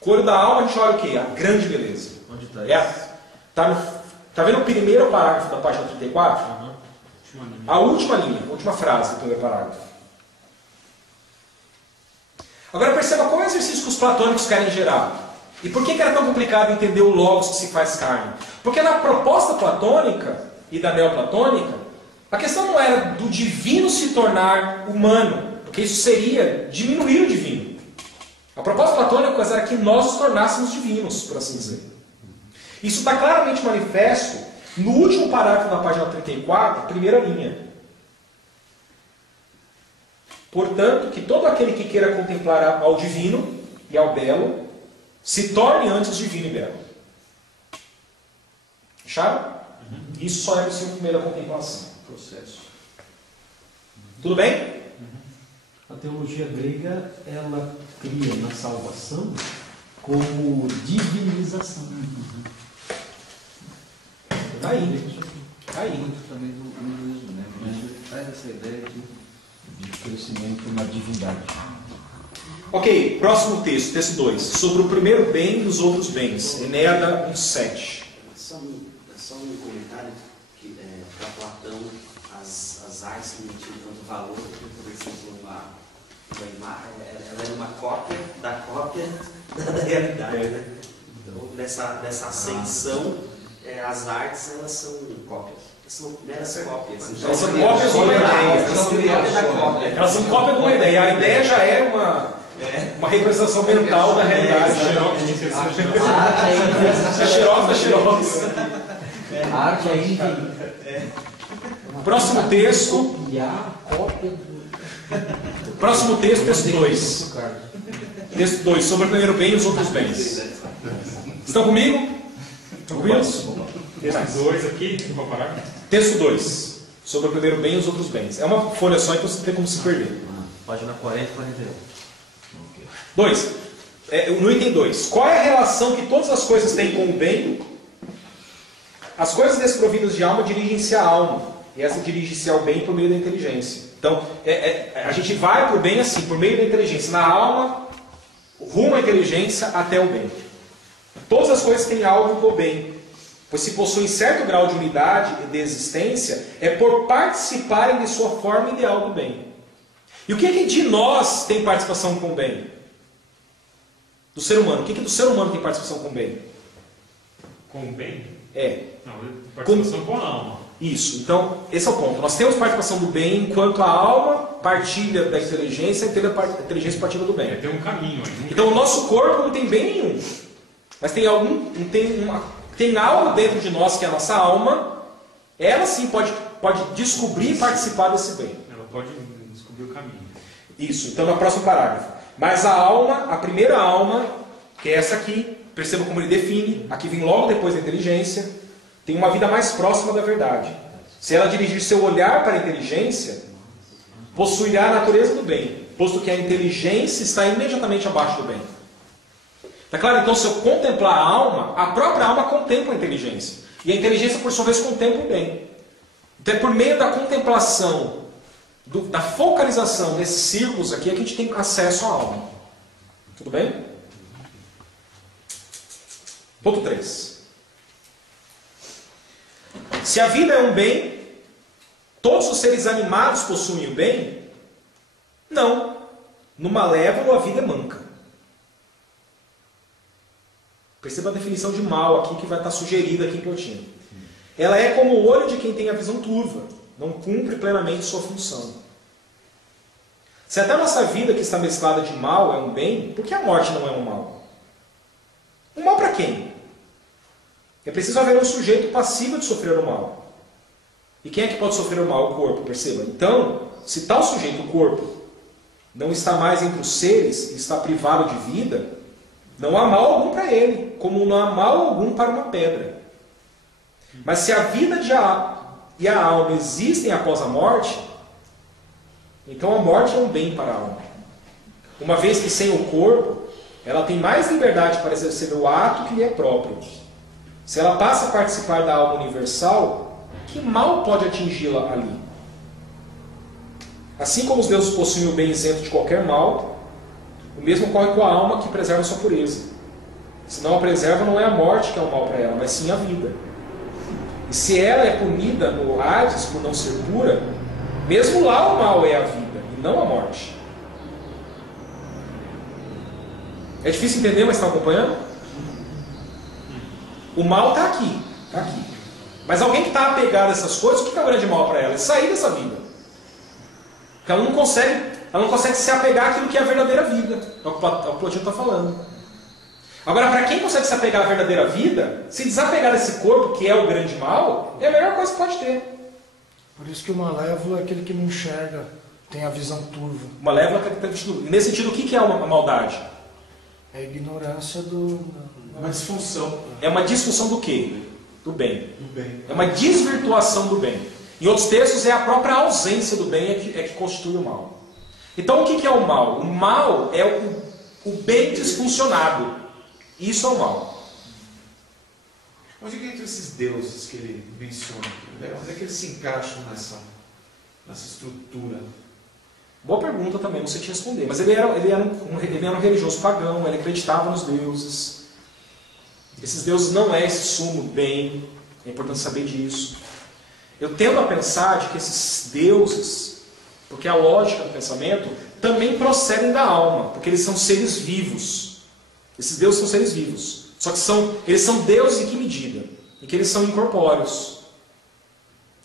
Com o olho da alma a gente olha o quê? A grande beleza. Onde está isso? Tá vendo o primeiro parágrafo da página 34? A última linha, a última frase do primeiro parágrafo. Agora perceba qual é o exercício que os platônicos querem gerar. E por que era tão complicado entender o Logos que se faz carne? Porque na proposta platônica e da neoplatônica, a questão não era do divino se tornar humano, porque isso seria diminuir o divino. A proposta platônica era que nós nos tornássemos divinos, por assim dizer. Isso está claramente manifesto no último parágrafo da página 34, primeira linha. Portanto, que todo aquele que queira contemplar ao divino e ao belo, se torne antes divino e belo. Acharam? Isso só é possível por meio da contemplação. Processo. Tudo bem? A teologia grega, ela cria na salvação como divinização. Aí. Muito também do hinduísmo, né? Mas ele traz essa ideia de crescimento na divindade. Ok, próximo texto, texto 2. Sobre o primeiro bem e os outros bens. Enéada 1,7. Só um comentário que para Platão as artes não tinham tanto valor, por exemplo, a imagem, ela era uma cópia da cópia da realidade. Né? Então, nessa ascensão, as artes elas são cópias. São meras cópias. Então, Elas são cópias de uma ideia. Elas são cópias de uma ideia. A ideia já é uma representação mental da realidade. A arte é infinita. Próximo texto. Próximo texto, texto 2. Texto 2, sobre o primeiro bem e os outros bens. Estão comigo? Tranquilos? Texto 2 aqui, qual parágrafo? Texto 2, sobre o primeiro bem e os outros bens. É uma folha só, então você não tem como se perder. Página 40 e 41. 2. No item 2. Qual é a relação que todas as coisas têm com o bem? As coisas desprovidas de alma dirigem-se à alma. E essa dirige-se ao bem por meio da inteligência. Então, a gente vai para o bem assim, por meio da inteligência. Na alma, rumo à inteligência até o bem. Todas as coisas têm algo do bem. Pois se possuem certo grau de unidade e de existência, é por participarem de sua forma ideal do bem. E o que é que de nós tem participação com o bem? Do ser humano. O que é que do ser humano tem participação com o bem? Com o bem? Não, participação com a alma. Isso. Então, esse é o ponto. Nós temos participação do bem enquanto a alma partilha da inteligência e a inteligência partilha do bem. Tem um caminho aí. Então, o nosso corpo não tem bem nenhum. Mas tem algo dentro de nós que é a nossa alma. Ela sim pode descobrir e participar desse bem. Ela pode descobrir o caminho. Isso, então no próximo parágrafo. Mas a alma, a primeira alma, que é essa aqui, perceba como ele define, aqui vem logo depois da inteligência, tem uma vida mais próxima da verdade. Se ela dirigir seu olhar para a inteligência, possuirá a natureza do bem, posto que a inteligência está imediatamente abaixo do bem. Tá claro? Então, se eu contemplar a alma, a própria alma contempla a inteligência. E a inteligência, por sua vez, contempla o bem. Então, é por meio da contemplação, da focalização nesses círculos aqui, é que a gente tem acesso à alma. Tudo bem? Ponto 3. Se a vida é um bem, todos os seres animados possuem o bem? Não. No malévolo, a vida é manca. Perceba a definição de mal aqui que vai estar sugerida aqui em Plotino. Ela é como o olho de quem tem a visão turva, não cumpre plenamente sua função. Se até a nossa vida que está mesclada de mal é um bem, por que a morte não é um mal? Um mal para quem? É preciso haver um sujeito passivo de sofrer o mal. E quem é que pode sofrer o mal? O corpo, perceba. Então, se tal sujeito, o corpo, não está mais entre os seres e está privado de vida, não há mal algum para ele, como não há mal algum para uma pedra. Mas se a vida e a alma existem após a morte, então a morte é um bem para a alma. Uma vez que sem o corpo, ela tem mais liberdade para exercer o ato que lhe é próprio. Se ela passa a participar da alma universal, que mal pode atingi-la ali? Assim como os deuses possuem o bem isento de qualquer mal, o mesmo ocorre com a alma que preserva sua pureza. Se não a preserva, não é a morte que é o mal para ela, mas sim a vida. E se ela é punida no Hades por não ser pura, mesmo lá o mal é a vida, e não a morte. É difícil entender, mas estão acompanhando? O mal está aqui, está aqui. Mas alguém que está apegado a essas coisas, o que é o grande mal para ela? É sair dessa vida. Porque ela não consegue se apegar àquilo que é a verdadeira vida. É o que o Plotino está falando. Agora, para quem consegue se apegar à verdadeira vida, se desapegar desse corpo, que é o grande mal, é a melhor coisa que pode ter. Por isso que o malévolo é aquele que não enxerga, tem a visão turva. O malévolo é nesse sentido, o que é uma maldade? É a ignorância do... Uma disfunção. É uma disfunção do quê? Do bem. Do bem. É uma desvirtuação do bem. Em outros textos, é a própria ausência do bem que constitui o mal. Então, o que é o mal? O mal é o bem disfuncionado. Isso é o mal. Onde é que entram esses deuses que ele menciona? Onde é que eles se encaixam nessa estrutura? Boa pergunta também, não sei te responder. Mas ele era um religioso pagão, ele acreditava nos deuses. Esses deuses não é esse sumo bem, é importante saber disso. Eu tendo a pensar de que esses deuses, porque a lógica do pensamento, também procedem da alma, porque eles são seres vivos. Esses deuses são seres vivos. Só que eles são deuses em que medida? Em que eles são incorpóreos.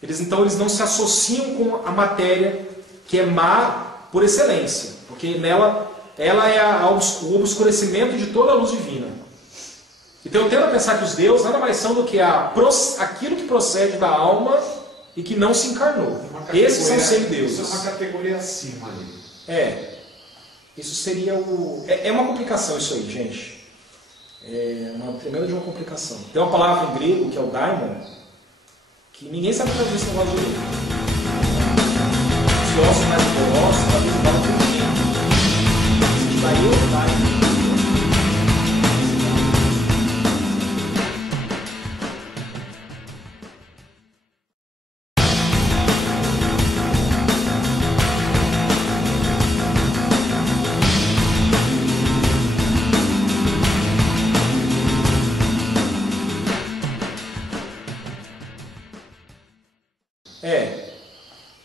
Então eles não se associam com a matéria que é má por excelência, porque nela ela é o obscurecimento de toda a luz divina. Então eu tendo a pensar que os deuses nada mais são do que aquilo que procede da alma e que não se encarnou. Esses são semideuses. Isso é uma categoria acima ali. Isso seria o... É uma complicação isso aí, gente. É uma tremenda de uma complicação. Tem uma palavra em grego, que é o daimon, que ninguém sabe traduzir esse negócio de grego. Os filósofos mais rigorosos traduzem para o português. Isso daí é o daimon.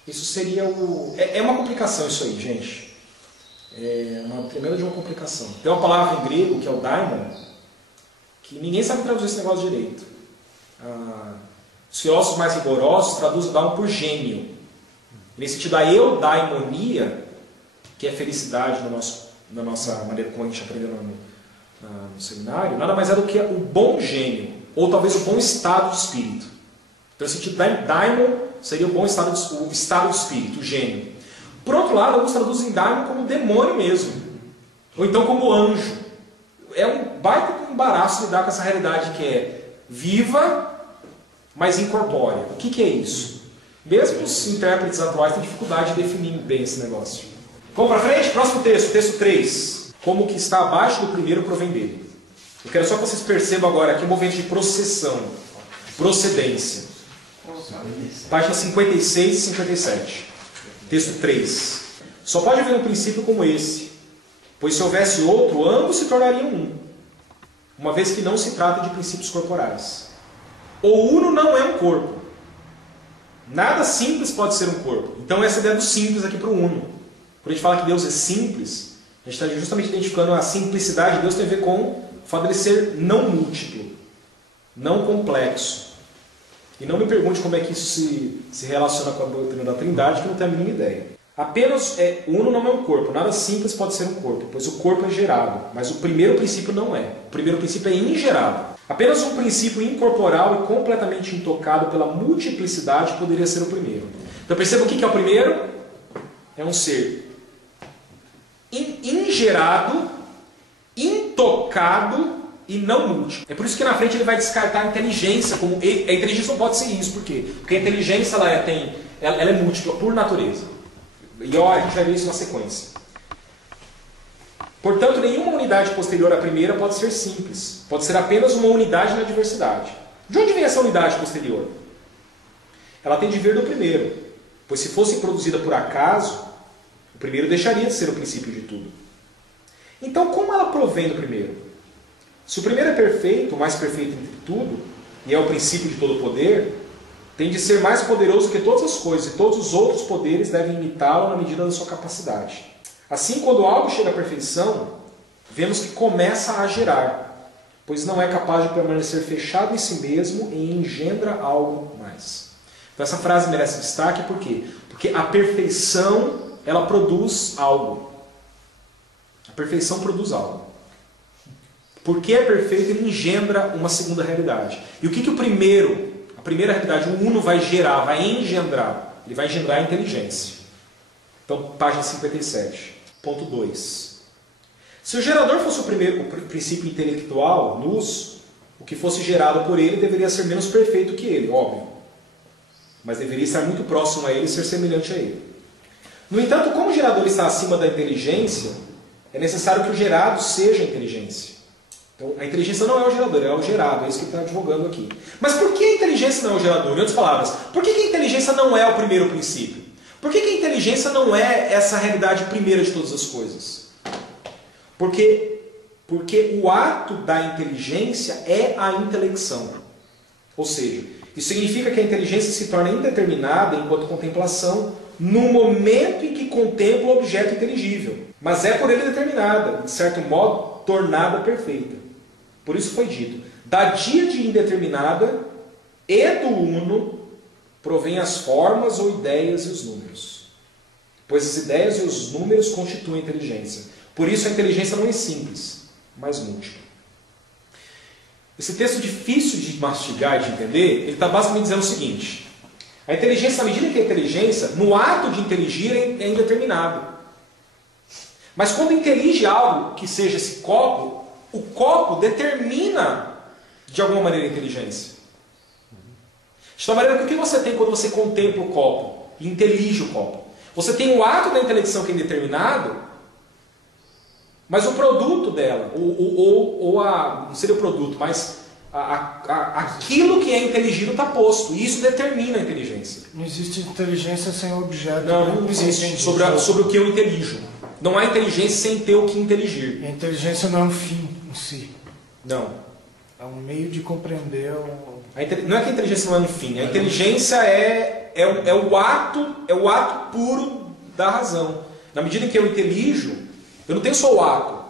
Isso seria o... É uma complicação isso aí, gente. É uma tremenda de uma complicação. Tem uma palavra em grego, que é o daimon, que ninguém sabe traduzir esse negócio direito. Os filósofos mais rigorosos traduzem daimon por gênio. Nesse sentido, a eudaimonia, que é felicidade na nossa maneira como a gente aprendeu no seminário, nada mais é do que o bom gênio, ou talvez o bom estado de espírito. Então, nesse sentido, daimon seria o bom estado de espírito, o gênio. Por outro lado, alguns traduzem daimon como demônio mesmo, ou então como anjo. É um baita embaraço lidar com essa realidade que é viva, mas incorpórea. O que é isso? Mesmo os intérpretes atuais têm dificuldade de definir bem esse negócio. Vamos para frente? Próximo texto, texto 3. Como que está abaixo do primeiro provém dele. Eu quero só que vocês percebam agora aqui o movimento de processão, de procedência. Página 56 e 57. Texto 3. Só pode haver um princípio como esse, pois se houvesse outro, ambos se tornariam um, uma vez que não se trata de princípios corporais. O uno não é um corpo. Nada simples pode ser um corpo. Então essa é a ideia do simples aqui para o uno. Quando a gente fala que Deus é simples, a gente está justamente identificando a simplicidade de Deus tem a ver com o fato de ele ser não múltiplo, não complexo. E não me pergunte como é que isso se relaciona com a doutrina da Trindade, que eu não tenho a mínima ideia. Apenas o uno não é um corpo, nada simples pode ser um corpo, pois o corpo é gerado, mas o primeiro princípio não é. O primeiro princípio é ingerado. Apenas um princípio incorporal e completamente intocado pela multiplicidade poderia ser o primeiro. Então perceba o que é o primeiro? É um ser ingerado, intocado e não múltiplo. É por isso que na frente ele vai descartar a inteligência. A inteligência não pode ser isso. Por quê? Porque a inteligência ela é múltipla por natureza. E ó, a gente vai ver isso na sequência. Portanto, nenhuma unidade posterior à primeira pode ser simples. Pode ser apenas uma unidade na diversidade. De onde vem essa unidade posterior? Ela tem de vir do primeiro. Pois se fosse produzida por acaso, o primeiro deixaria de ser o princípio de tudo. Então, como ela provém do primeiro? Se o primeiro é perfeito, o mais perfeito entre tudo, e é o princípio de todo poder, tem de ser mais poderoso que todas as coisas, e todos os outros poderes devem imitá-lo na medida da sua capacidade. Assim, quando algo chega à perfeição, vemos que começa a gerar, pois não é capaz de permanecer fechado em si mesmo e engendra algo mais. Então essa frase merece destaque, por quê? Porque a perfeição, ela produz algo. A perfeição produz algo. Porque é perfeito, ele engendra uma segunda realidade. E o que a primeira realidade, o uno vai gerar, vai engendrar? Ele vai engendrar a inteligência. Então, página 57. Ponto 2. Se o gerador fosse o princípio intelectual, luz, o que fosse gerado por ele deveria ser menos perfeito que ele, óbvio. Mas deveria estar muito próximo a ele e ser semelhante a ele. No entanto, como o gerador está acima da inteligência, é necessário que o gerado seja a inteligência. Então, a inteligência não é o gerador, é o gerado, é isso que ele está advogando aqui. Mas por que a inteligência não é o gerador? Em outras palavras, por que a inteligência não é o primeiro princípio? Por que a inteligência não é essa realidade primeira de todas as coisas? Porque o ato da inteligência é a intelecção. Ou seja, isso significa que a inteligência se torna indeterminada enquanto contemplação no momento em que contempla o objeto inteligível. Mas é por ele determinada, de certo modo, tornada perfeita. Por isso foi dito, da díade indeterminada e do uno provém as formas ou ideias e os números. Pois as ideias e os números constituem a inteligência. Por isso a inteligência não é simples, mas múltipla. Esse texto difícil de mastigar e de entender, ele está basicamente dizendo o seguinte: a inteligência, na medida que a inteligência, no ato de inteligir, é indeterminado. Mas quando intelige algo que seja esse copo, o copo determina de alguma maneira a inteligência. De tal maneira que o que você tem quando você contempla o copo e intelige o copo? Você tem o ato da intelecção que é indeterminado, mas o produto dela, não seria o produto, mas aquilo que é inteligido está posto. E isso determina a inteligência. Não existe inteligência sem objeto. Não existe. Sobre o que eu intelijo. Não há inteligência sem ter o que inteligir. E a inteligência não é um fim em si. Não. É um meio de compreender Não é que a inteligência não é um fim. A inteligência é o ato puro da razão. Na medida em que eu intelijo, eu não tenho só o ato.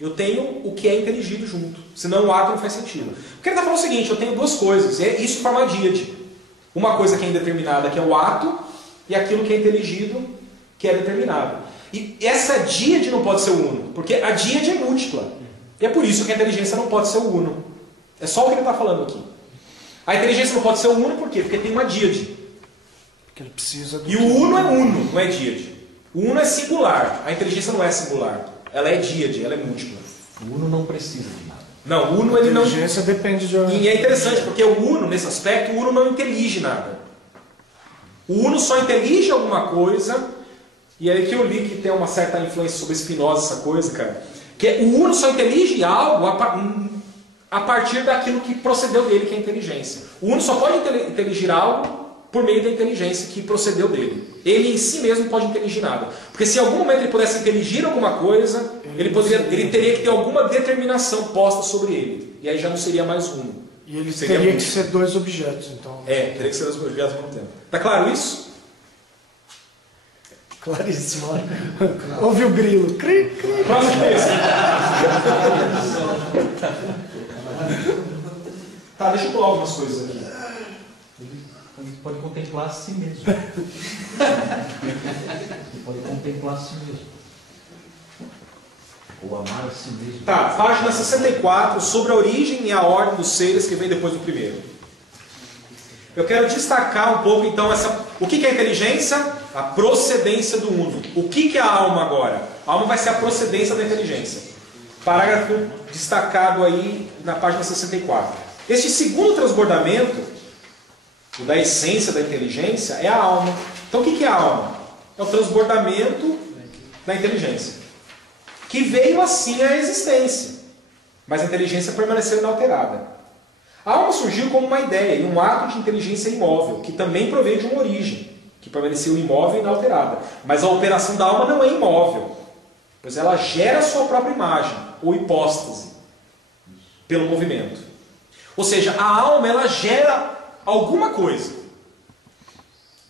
Eu tenho o que é inteligido junto. Senão o ato não faz sentido. Porque ele está falando o seguinte: eu tenho duas coisas. E isso forma a díade. Uma coisa que é indeterminada, que é o ato, e aquilo que é inteligido, que é determinado. E essa díade não pode ser o uno. Porque a díade é múltipla. E é por isso que a inteligência não pode ser o uno. É só o que ele está falando aqui. A inteligência não pode ser o uno por quê? Porque tem uma díade. Porque ele precisa do... E o uno é uno, não é díade. O uno é singular, a inteligência não é singular. Ela é díade, ela é múltipla. O Uno não precisa de nada. Não, o uno ele A não... inteligência depende de... E é interessante, porque o uno, nesse aspecto, o uno não intelige nada. O uno só intelige alguma coisa, e aí que eu li que tem uma certa influência sobre Spinoza, essa coisa, cara, que o uno só intelige algo a partir daquilo que procedeu dele, que é a inteligência. O uno só pode inteligir algo por meio da inteligência que procedeu dele. Ele em si mesmo pode inteligir nada. Porque se em algum momento ele pudesse inteligir alguma coisa, ele teria que ter alguma determinação posta sobre ele. E aí já não seria mais uno. E ele Seria teria muito. que ser dois objetos, então. Teria que ser dois objetos ao mesmo tempo. Tá claro isso? Claríssimo. Ouve o grilo. Cri, cri. Próximo texto. Tá, deixa eu pular algumas coisas aqui. Ele pode contemplar a si mesmo. Ele pode contemplar a si mesmo. Ou amar a si mesmo. Tá, página 64, sobre a origem e a ordem dos seres, que vem depois do primeiro. Eu quero destacar um pouco, então, o que é a inteligência? A procedência do uno. O que é a alma agora? A alma vai ser a procedência da inteligência. Parágrafo destacado aí na página 64. Este segundo transbordamento, o da essência da inteligência, é a alma. Então o que é a alma? É o transbordamento da inteligência, que veio assim à existência, mas a inteligência permaneceu inalterada. A alma surgiu como uma ideia e um ato de inteligência imóvel, que também provém de uma origem, que permaneceu imóvel e inalterada. Mas a operação da alma não é imóvel, pois ela gera a sua própria imagem, ou hipóstase, pelo movimento. Ou seja, a alma ela gera alguma coisa,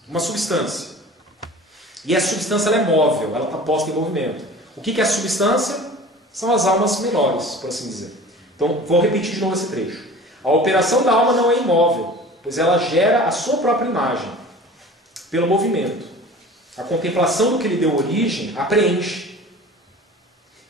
uma substância. E essa substância ela é móvel, ela está posta em movimento. O que é a substância? São as almas menores, por assim dizer. Então, vou repetir de novo esse trecho. A operação da alma não é imóvel, pois ela gera a sua própria imagem, pelo movimento. A contemplação do que lhe deu origem a preenche.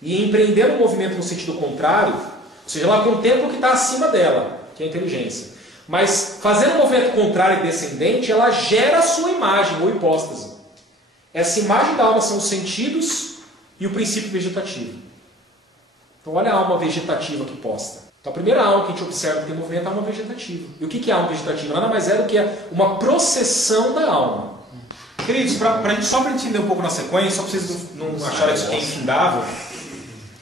E empreendendo o movimento no sentido contrário, ou seja, ela contempla o que está acima dela, que é a inteligência. Mas, fazendo um movimento contrário e descendente, ela gera a sua imagem, ou hipóstase. Essa imagem da alma são os sentidos e o princípio vegetativo. Então, olha a alma vegetativa que posta. Então, a primeira alma que a gente observa que tem movimento é a alma vegetativa. E o que é a alma vegetativa? Nada mais é do que uma processão da alma. Queridos, só para a gente entender um pouco na sequência, só para vocês não acharem isso que é infindável,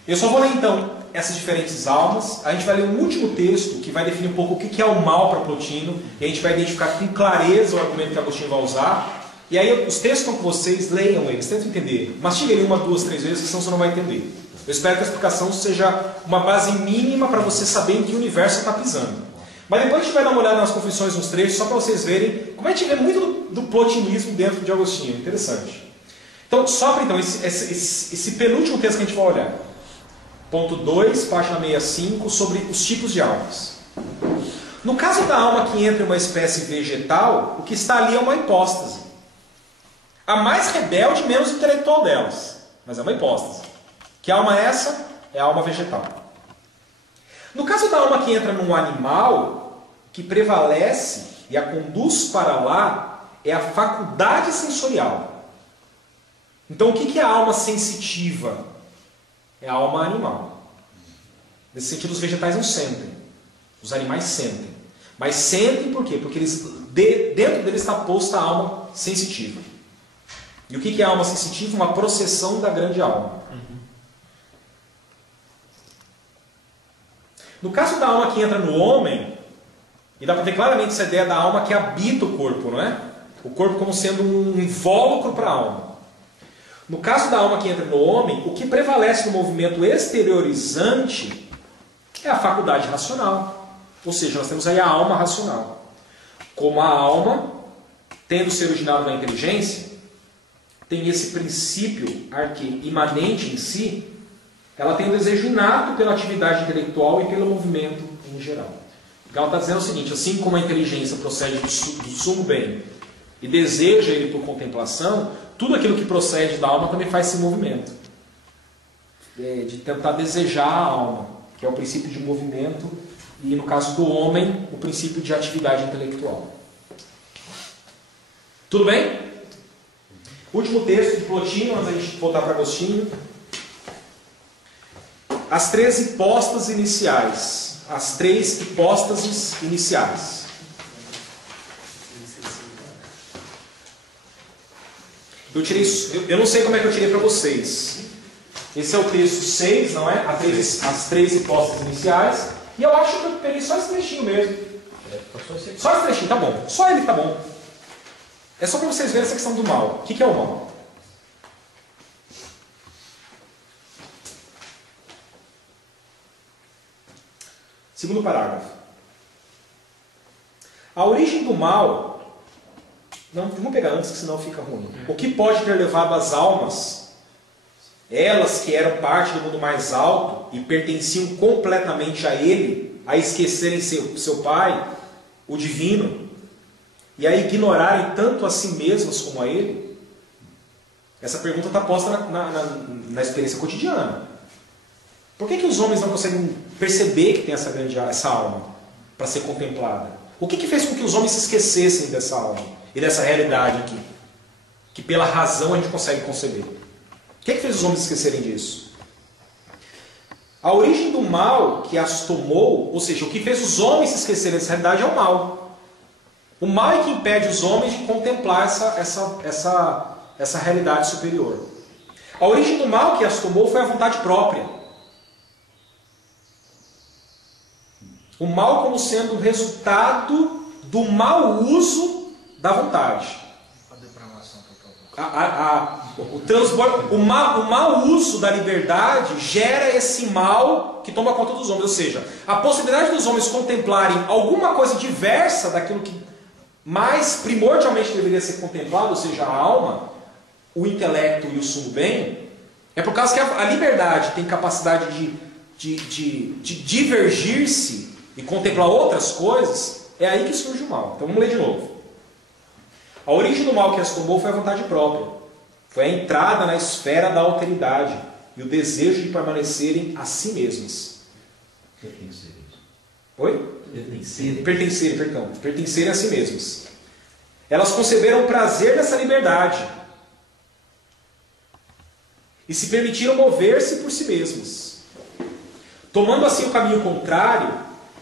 eu só vou ler então essas diferentes almas. A gente vai ler um último texto que vai definir um pouco o que é o mal para Plotino, e a gente vai identificar com clareza o argumento que Agostinho vai usar. E aí os textos estão com vocês, leiam eles, tentem entender. Mastiga ele 1, 2, 3 vezes, senão você não vai entender. Eu espero que a explicação seja uma base mínima para você saber em que universo está pisando. Mas depois a gente vai dar uma olhada nas confissões, nos trechos, só para vocês verem como a gente vê muito do plotinismo dentro de Agostinho. Interessante. Então, só para esse penúltimo texto que a gente vai olhar. Ponto 2, página 65, sobre os tipos de almas. No caso da alma que entra em uma espécie vegetal, o que está ali é uma hipóstase. A mais rebelde, menos intelectual delas. Mas é uma hipóstase. Que alma é essa? É a alma vegetal. No caso da alma que entra num animal, que prevalece e a conduz para lá é a faculdade sensorial. Então o que é a alma sensitiva? É a alma animal. Nesse sentido, os vegetais não sentem. Os animais sentem. Mas sentem por quê? Porque dentro deles está posta a alma sensitiva. E o que é a alma sensitiva? Uma processão da grande alma. No caso da alma que entra no homem, e dá para ver claramente essa ideia da alma que habita o corpo, não é? O corpo como sendo um invólucro para a alma. No caso da alma que entra no homem, o que prevalece no movimento exteriorizante é a faculdade racional. Ou seja, nós temos aí a alma racional. Como a alma, tendo se originado na inteligência, tem esse princípio imanente em si, ela tem um desejo inato pela atividade intelectual e pelo movimento em geral. O que ela está dizendo é o seguinte: assim como a inteligência procede do sumo bem e deseja ele por contemplação, tudo aquilo que procede da alma também faz esse movimento. De tentar desejar a alma, que é o princípio de movimento, e no caso do homem, o princípio de atividade intelectual. Tudo bem? Último texto de Plotino, antes da gente voltar para Agostinho. As três hipóstases iniciais. As três hipóstases iniciais. Eu não sei como é que eu tirei para vocês. Esse é o texto 6, não é? As três hipóstases iniciais. E eu acho que eu peguei só esse trechinho mesmo. Só esse trechinho, tá bom. Só ele tá bom. É só para vocês verem essa questão do mal. O que é o mal? Segundo parágrafo. A origem do mal... Não, vamos pegar antes, que senão fica ruim. O que pode ter levado as almas, elas que eram parte do mundo mais alto e pertenciam completamente a ele, a esquecerem seu Pai, o divino, e a ignorarem tanto a si mesmas como a ele? Essa pergunta está posta na experiência cotidiana. Por que os homens não conseguem perceber que tem essa alma para ser contemplada? O que fez com que os homens se esquecessem dessa alma e dessa realidade aqui? Que pela razão a gente consegue conceber. O que fez os homens esquecerem disso? A origem do mal que as tomou, ou seja, o que fez os homens se esquecerem dessa realidade é o mal. O mal é que impede os homens de contemplar essa realidade superior. A origem do mal que as tomou foi a vontade própria. O mal como sendo resultado do mau uso da vontade. A depravação total. O mau uso da liberdade gera esse mal que toma conta dos homens. Ou seja, a possibilidade dos homens contemplarem alguma coisa diversa daquilo que mais primordialmente deveria ser contemplado, ou seja, a alma, o intelecto e o sumo bem, é por causa que a liberdade tem capacidade de divergir-se e contemplar outras coisas. É aí que surge o mal. Então vamos ler de novo. A origem do mal que as tomou foi a vontade própria. Foi a entrada na esfera da alteridade e o desejo de permanecerem a si mesmas. Oi? Pertencerem a si mesmas. Elas conceberam o prazer dessa liberdade e se permitiram mover-se por si mesmas. Tomando assim o caminho contrário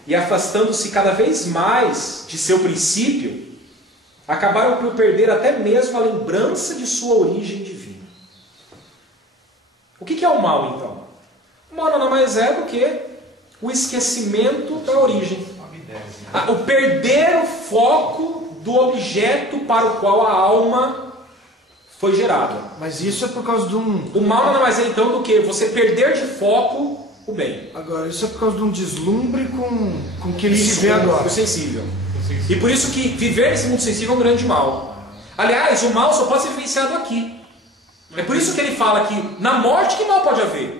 e afastando-se cada vez mais de seu princípio, acabaram por perder até mesmo a lembrança de sua origem divina. O que é o mal, então? O mal nada mais é do que o esquecimento da origem. O perder o foco do objeto para o qual a alma foi gerada. Mas isso é por causa de um... O mal nada mais é então do que você perder de foco o bem. Agora, isso é por causa de um deslumbre com o que ele se vê agora. O sensível. E por isso que viver nesse mundo sensível é um grande mal. Aliás, o mal só pode ser vivenciado aqui. É por isso que ele fala que na morte que mal pode haver.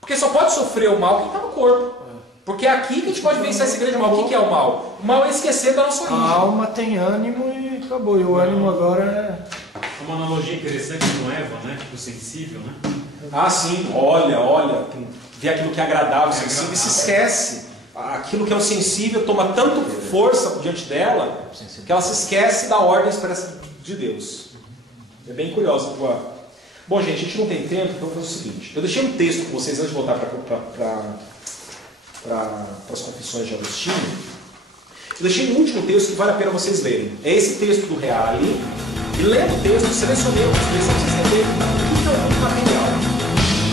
Porque só pode sofrer o mal quem está no corpo. Porque é aqui que a gente pode vivenciar esse grande mal. O que é o mal? O mal é esquecer da nossa origem. A alma tem ânimo e acabou. E o ânimo agora é... É uma analogia interessante com Eva, né? O sensível, né? Ah, sim. Olha. Vê aquilo que é agradável, sensível, e se esquece. Aquilo que é o sensível toma tanto força diante dela que ela se esquece da ordem expressa de Deus. É bem curioso. Bom, gente, a gente não tem tempo, então vou fazer o seguinte. Eu deixei um texto com vocês antes de voltar para as Confissões de Agostinho. Eu deixei um último texto que vale a pena vocês lerem. É esse texto do Reale. E lendo o texto, eu selecionei alguns textos para vocês entenderem o que é o mundo material.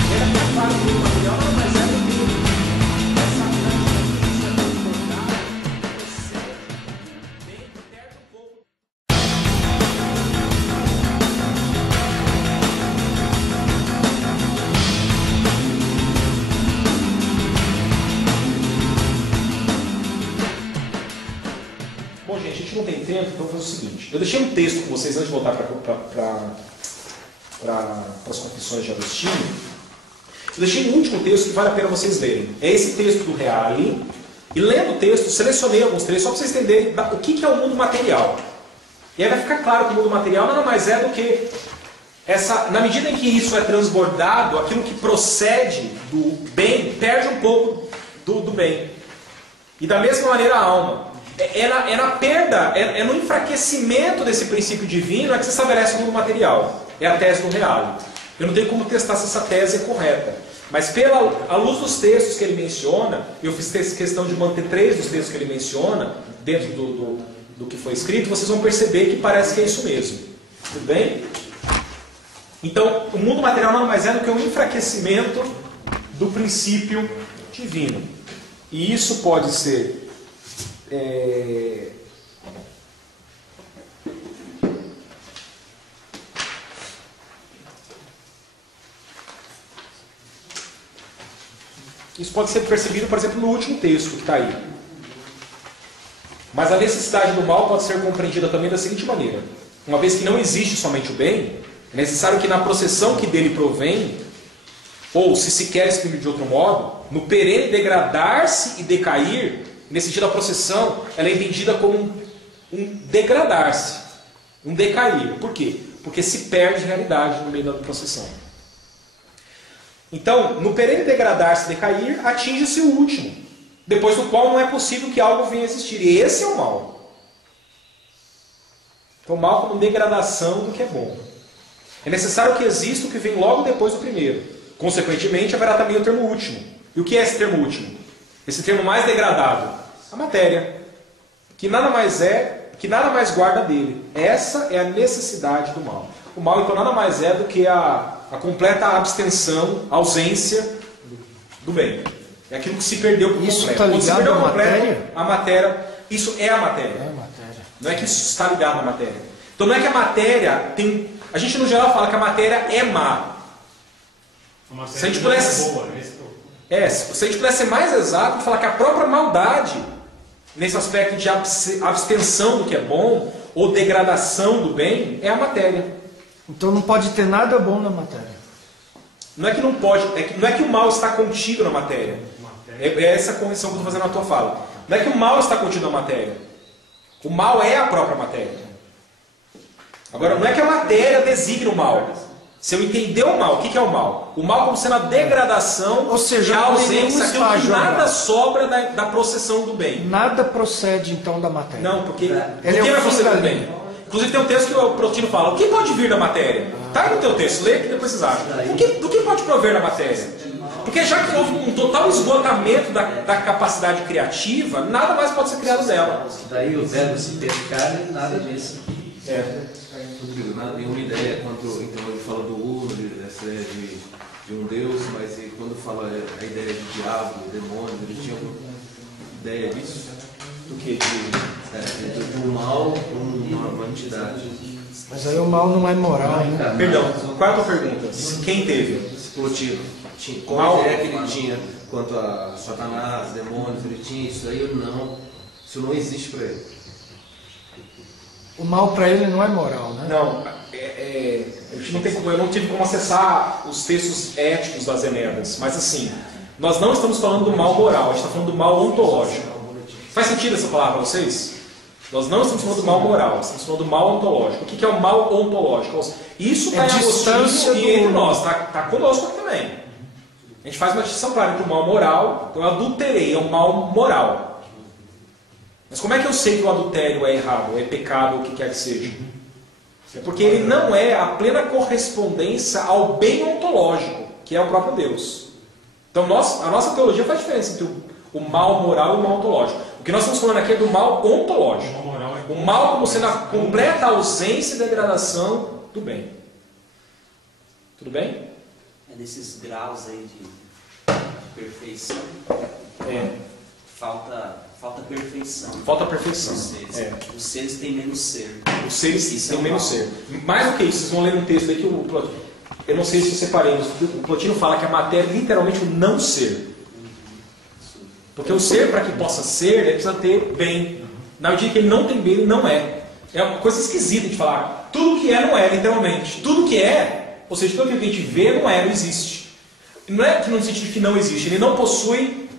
Era até claro que o mundo material não é mais do que essa Bom, gente, a gente não tem tempo, então vou fazer o seguinte. Eu deixei um texto com vocês antes de voltar para as Confissões de Agostinho. Eu deixei um último texto que vale a pena vocês lerem. É esse texto do Reale. E lendo o texto, selecionei alguns trechos só para vocês entenderem o que é o mundo material. E aí vai ficar claro que o mundo material nada mais é do que na medida em que isso é transbordado, aquilo que procede do bem perde um pouco do bem. E da mesma maneira a alma. É na perda, é no enfraquecimento desse princípio divino é que se estabelece o mundo material. É a tese do Reale. Eu não tenho como testar se essa tese é correta. Mas à luz dos textos que ele menciona, eu fiz questão de manter 3 dos textos que ele menciona, dentro do que foi escrito, vocês vão perceber que parece que é isso mesmo. Tudo bem? Então, o mundo material nada mais é do que um enfraquecimento do princípio divino. E isso pode ser... Isso pode ser percebido, por exemplo, no último texto que está aí. Mas a necessidade do mal pode ser compreendida também da seguinte maneira. Uma vez que não existe somente o bem, é necessário que na processão que dele provém, ou se se quer exprimir de outro modo, no perene degradar-se e decair, nesse sentido a processão, ela é entendida como um degradar-se, um decair. Por quê? Porque se perde realidade no meio da processão. Então, no perene degradar-se e decair, atinge-se o último, depois do qual não é possível que algo venha a existir. E esse é o mal. Então, o mal como degradação do que é bom. É necessário que exista o que vem logo depois do primeiro. Consequentemente, haverá também o termo último. E o que é esse termo último? Esse termo mais degradado? A matéria. Que nada mais guarda dele. Essa é a necessidade do mal. O mal, então, nada mais é do que a completa abstenção, ausência do bem. É aquilo que se perdeu por Isso completo. está Quando se ligado perdeu à por completo, matéria? a matéria, isso é a matéria. É a matéria. Não é que isso está ligado à matéria. Então não é que a matéria tem... A gente no geral fala que a matéria é má. Se a gente pudesse... se a gente pudesse ser mais exato, falar que a própria maldade, nesse aspecto de abstenção do que é bom, ou degradação do bem, é a matéria. Então não pode ter nada bom na matéria. Não é que não pode, não é que o mal está contido na matéria. É essa a correção que eu estou fazendo na tua fala. Não é que o mal está contido na matéria. O mal é a própria matéria. Agora, não é que a matéria designa o mal. Se eu entender o mal, o que é o mal? O mal como sendo a degradação, ou seja, a ausência, aquilo que nada agora sobra da processão do bem. Nada procede então da matéria. Não, porque Ele o que é vai o proceder do fim da bem? Inclusive tem um texto que o Plotino fala, o que pode vir da matéria? Está aí no teu texto, lê que depois vocês acham. Do que pode prover da matéria? Porque já que houve um total esgotamento da capacidade criativa, nada mais pode ser criado dela. Daí o verbo se fez carne, nada disso. Rodrigo, nenhuma ideia quanto, então ele fala do uno, dessa ideia de um Deus, mas quando fala a ideia de diabo, demônio, ele tinha alguma ideia disso? Do que? Do mal como uma entidade. Mas aí o mal não é moral, né? Perdão, qual é a tua pergunta? Quem teve? Plotino. Qual a ideia que ele tinha quanto a Satanás, demônios, ele tinha isso aí ou não? Isso não existe para ele. O mal para ele não é moral, né? Não, eu não tive como acessar os textos éticos das Enéas, mas assim, nós não estamos falando do mal moral, a gente está falando do mal ontológico. Faz sentido essa palavra para vocês? Nós não estamos falando do mal moral, estamos falando do mal ontológico. O que é o mal ontológico? Isso está em Agostinho e entre nós, está conosco aqui também. A gente faz uma distinção clara entre o mal moral, então eu adulterei, é o mal moral. Mas como é que eu sei que o adultério é errado, é pecado, ou o que quer que seja? É porque ele não é a plena correspondência ao bem ontológico, que é o próprio Deus. Então a nossa teologia faz diferença entre o mal moral e o mal ontológico. O que nós estamos falando aqui é do mal ontológico. O mal como sendo a completa ausência e degradação do bem. Tudo bem? É desses graus aí de perfeição. Falta perfeição. Falta perfeição. Os seres têm menos ser. Os seres têm menos ser. Mais do que isso, vocês vão ler um texto aí que o Plotino, eu não sei se eu separei, mas o Plotino fala que a matéria é literalmente o não ser. Porque o ser, para que possa ser, ele precisa ter bem. Na medida que ele não tem bem, ele não é. É uma coisa esquisita de falar. Tudo que é não é, literalmente. Tudo que é, ou seja, tudo que a gente vê não é, não existe. Não é que no sentido que não existe, ele não possui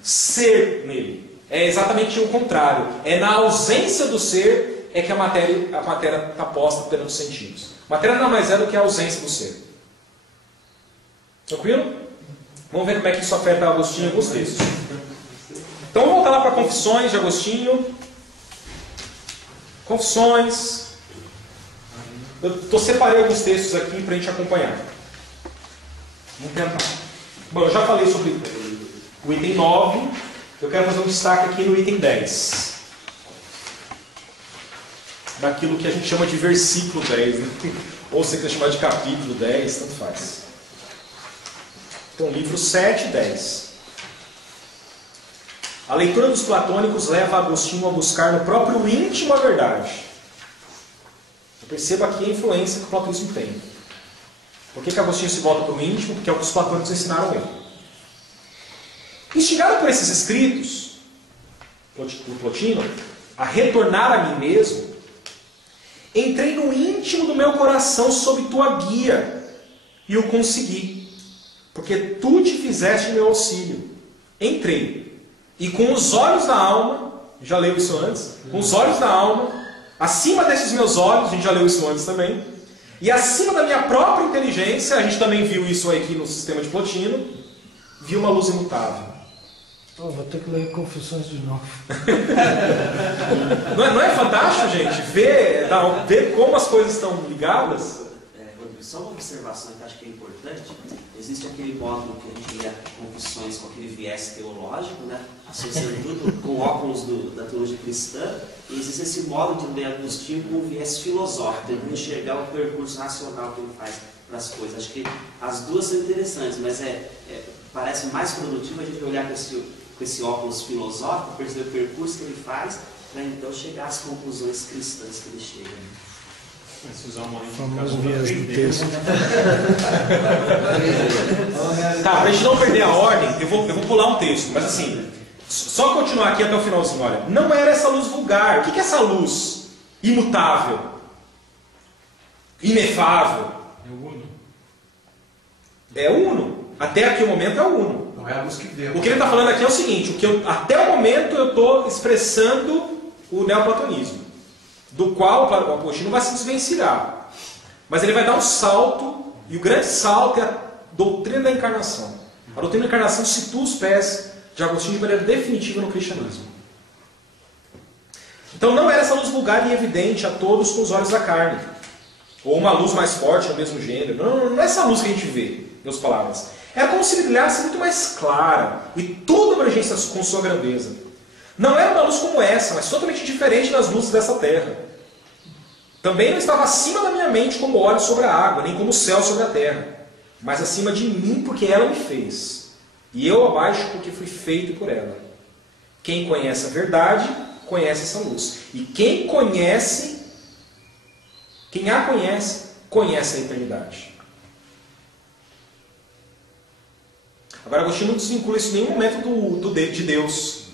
ser nele. É exatamente o contrário. É na ausência do ser é que a matéria está posta perante os sentidos. A matéria não mais é do que a ausência do ser. Tranquilo? Vamos ver como é que isso afeta Agostinho em alguns textos. Então vamos voltar lá para Confissões de Agostinho. Confissões. Eu separei alguns textos aqui para a gente acompanhar. Vamos tentar. Bom, eu já falei sobre o item 9. Eu quero fazer um destaque aqui no item 10. Daquilo que a gente chama de versículo 10. Né? Ou você quer chamar de capítulo 10, tanto faz. Então, livro 7 e 10. A leitura dos platônicos leva Agostinho a buscar no próprio íntimo a verdade. Perceba aqui a influência que o platonismo tem. Por que Agostinho se volta para o íntimo? Porque é o que os platônicos ensinaram ele. Instigado por esses escritos, por Plotino, a retornar a mim mesmo, entrei no íntimo do meu coração sob tua guia e o consegui, porque tu te fizeste meu auxílio. Entrei, e com os olhos da alma, já leu isso antes, com os olhos da alma, acima desses meus olhos, a gente já leu isso antes também, e acima da minha própria inteligência, a gente também viu isso aqui no sistema de Plotino, vi uma luz imutável. Oh, vou ter que ler Confissões de novo. Não é fantástico, gente? Ver como as coisas estão ligadas? Só uma observação que eu acho que é importante. Existe aquele módulo que a gente lê Confissões com aquele viés teológico, né? Associando tudo com óculos da teologia cristã. E existe esse módulo de ler Agostinho com o viés filosófico, tentando enxergar o percurso racional que ele faz para as coisas. Acho que as duas são interessantes, mas parece mais produtivo a gente olhar com esse óculos filosófico, perceber o percurso que ele faz, para então chegar às conclusões cristãs que ele chega. Se usar uma Famoso viés do texto. Tá, para a gente não perder a ordem, eu vou pular um texto, mas assim, só continuar aqui até o finalzinho, olha. Não era essa luz vulgar. O que é essa luz imutável? Inefável? É o uno. É o uno. Até aqui o momento é o uno. Não é a luz que deu. O que ele está falando aqui é o seguinte, até o momento eu estou expressando o neoplatonismo, do qual o Agostinho vai se desvencilhar. Mas ele vai dar um salto, e o grande salto é a doutrina da encarnação. A doutrina da encarnação situa os pés de Agostinho de maneira definitiva no cristianismo. Então não era essa luz vulgar e evidente a todos com os olhos da carne, ou uma luz mais forte no mesmo gênero. Não é essa luz que a gente vê, em outras palavras. Era como se brilhasse muito mais clara e toda abrangência com sua grandeza. Não era uma luz como essa, mas totalmente diferente das luzes dessa terra. Também não estava acima da minha mente como óleo sobre a água, nem como o céu sobre a terra, mas acima de mim porque ela me fez, e eu abaixo porque fui feito por ela. Quem conhece a verdade, conhece essa luz. E quem a conhece, conhece a eternidade. Agora, Agostinho não desvincula isso em nenhum momento de Deus.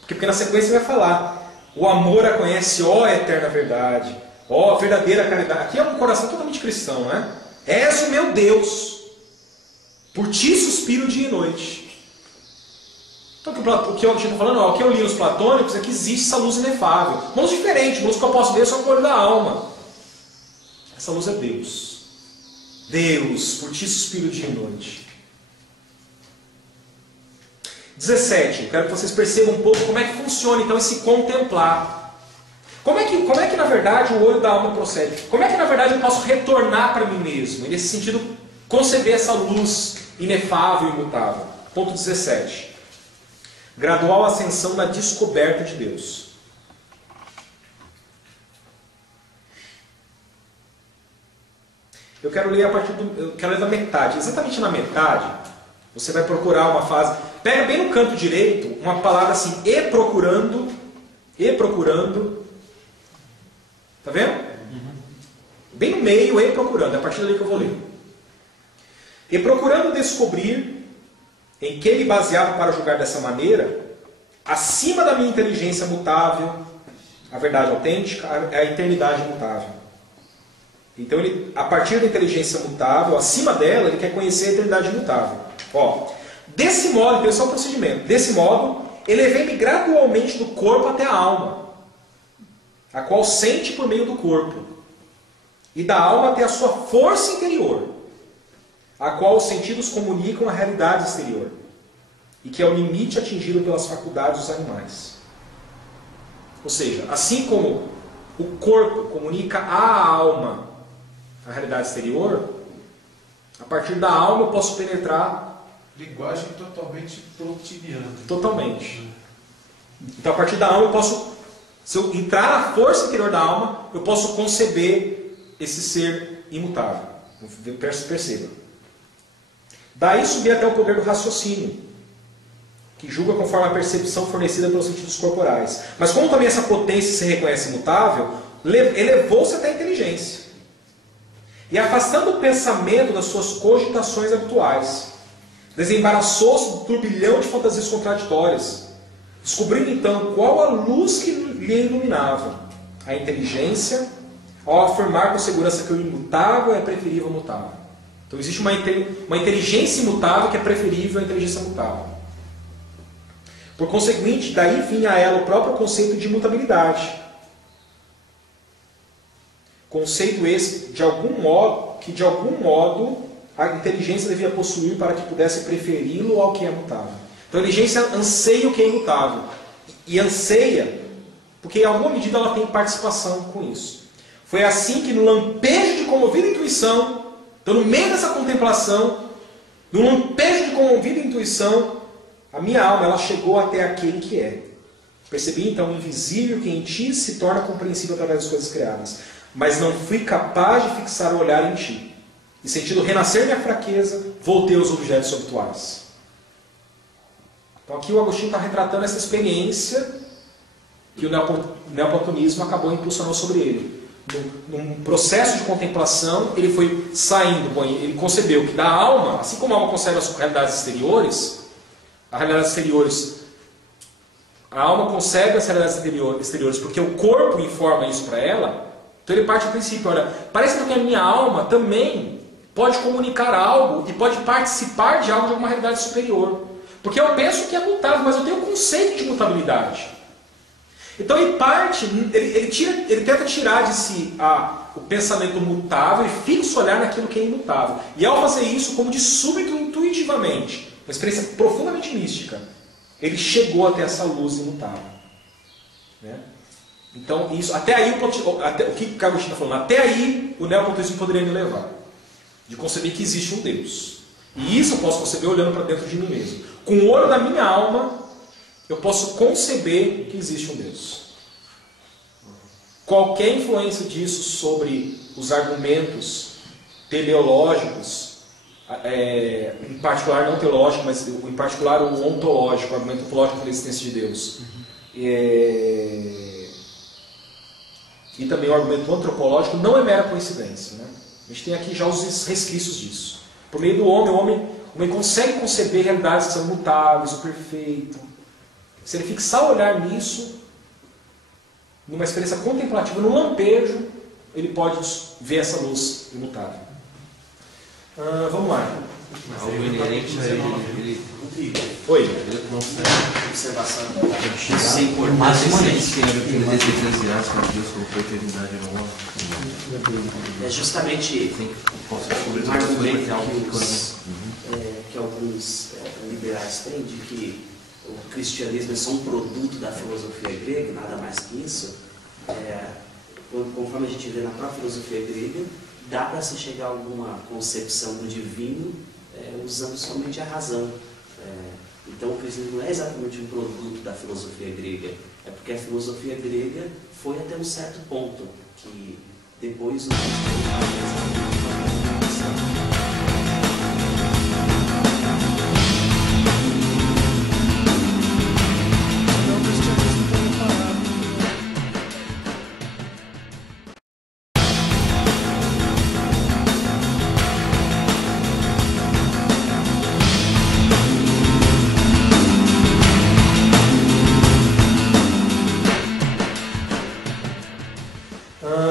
Porque na sequência ele vai falar: o amor a conhece, ó eterna verdade, ó verdadeira caridade. Aqui é um coração totalmente cristão, né? És o meu Deus, por ti suspiro dia e noite. Então o que eu estou falando, o que eu li nos platônicos é que existe essa luz inefável. Uma luz diferente, uma luz que eu posso ver só com o olho da alma. Essa luz é Deus. Deus, por ti suspiro dia e noite. 17. Eu quero que vocês percebam um pouco como é que funciona então esse contemplar. Como é que na verdade o olho da alma procede? Como é que na verdade eu posso retornar para mim mesmo? E nesse sentido, conceber essa luz inefável e imutável. Ponto 17. Gradual ascensão na descoberta de Deus. Eu quero ler da metade. Exatamente na metade, você vai procurar uma fase. Pega bem no canto direito uma palavra assim, e procurando. Tá vendo? Bem no meio, e procurando. É a partir dali que eu vou ler. E procurando descobrir em que me baseava para julgar dessa maneira, acima da minha inteligência mutável, a verdade autêntica, a eternidade mutável. Então, a partir da inteligência mutável, acima dela, ele quer conhecer a eternidade mutável. Desse modo, então esse é o procedimento. Desse modo, elevei-me gradualmente do corpo até a alma, a qual sente por meio do corpo, e da alma até a sua força interior, a qual os sentidos comunicam a realidade exterior, e que é o limite atingido pelas faculdades dos animais. Ou seja, assim como o corpo comunica à alma a realidade exterior, a partir da alma eu posso penetrar. Linguagem totalmente plotiniana. Totalmente. Então, a partir da alma eu posso, se eu entrar na força interior da alma, eu posso conceber esse ser imutável. Perceba. Daí subir até o poder do raciocínio, que julga conforme a percepção fornecida pelos sentidos corporais. Mas como também essa potência se reconhece imutável, elevou-se até a inteligência. E afastando o pensamento das suas cogitações habituais, desembaraçou-se do turbilhão de fantasias contraditórias, descobrindo então qual a luz que lhe iluminava. A inteligência, ao afirmar com segurança que o imutável é preferível ao mutável. Então existe uma inteligência imutável que é preferível à inteligência mutável. Por conseguinte, daí vinha a ela o próprio conceito de imutabilidade. Conceito esse que de algum modo a inteligência devia possuir para que pudesse preferi-lo ao que é mutável. Então a inteligência anseia o que é imutável. E anseia porque em alguma medida ela tem participação com isso. Foi assim que no lampejo de comovida intuição, então no meio dessa contemplação, no lampejo de comovida intuição, a minha alma ela chegou até aquele que é. Percebi então o invisível que em ti se torna compreensível através das coisas criadas. Mas não fui capaz de fixar o olhar em ti. E sentindo renascer minha fraqueza, voltei aos objetos habituais. Então aqui o Agostinho está retratando essa experiência que o neoplatonismo acabou impulsionando sobre ele. Num processo de contemplação, ele foi saindo, ele concebeu que da alma, assim como a alma concebe as realidades exteriores, a alma concebe as realidades exteriores porque o corpo informa isso para ela. Então ele parte do princípio, olha, parece que a minha alma também pode comunicar algo e pode participar de algo de alguma realidade superior. Porque eu penso que é mutável, mas eu tenho o conceito de mutabilidade. Então ele tenta tirar de si o pensamento mutável e fixa o olhar naquilo que é imutável. E ao fazer isso, como de súbito, intuitivamente, uma experiência profundamente mística, ele chegou até essa luz imutável. Né? Então, isso, até aí, o que o Agostinho está falando? Até aí, o neoplatonismo poderia me levar. De conceber que existe um Deus. E isso eu posso conceber olhando para dentro de mim mesmo. Com o olho da minha alma, eu posso conceber que existe um Deus. Qualquer influência disso sobre os argumentos teleológicos, em particular não teológico, mas em particular o ontológico, o argumento ontológico pela existência de Deus, e também o argumento antropológico, não é mera coincidência. Né? A gente tem aqui já os resquícios disso. Por meio do homem, o homem consegue conceber realidades que são imutáveis, o perfeito. Se ele fixar o olhar nisso, numa experiência contemplativa, num lampejo, ele pode ver essa luz imutável. Vamos lá. Algo inerente a ele. Oi. Ele consegue. Observação. Sem por mais uma vez que ele deseja Eclesiastes, que Deus colocou a eternidade no homem. É justamente um argumento que alguns liberais têm de que o cristianismo é só um produto da filosofia grega, nada mais que isso. Conforme a gente vê na própria filosofia grega, dá para se chegar a alguma concepção do divino usando somente a razão. Então o cristianismo não é exatamente um produto da filosofia grega, é porque a filosofia grega foi até um certo ponto, que depois o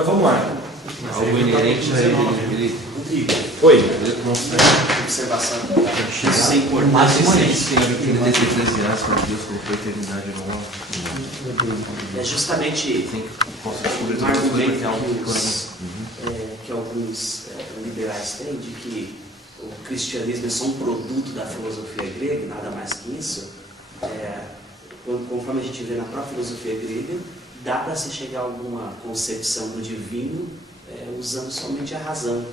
vamos lá. Algo inerente a ele. Oi. Ele consegue. observação. Sem por mais uma vez que ele deseja Eclesiastes, que Deus colocou a eternidade no homem. É justamente um argumento que alguns liberais têm de que o cristianismo é só um produto da filosofia grega, nada mais que isso. Conforme a gente vê na própria filosofia grega, dá para se chegar a alguma concepção do divino usando somente a razão.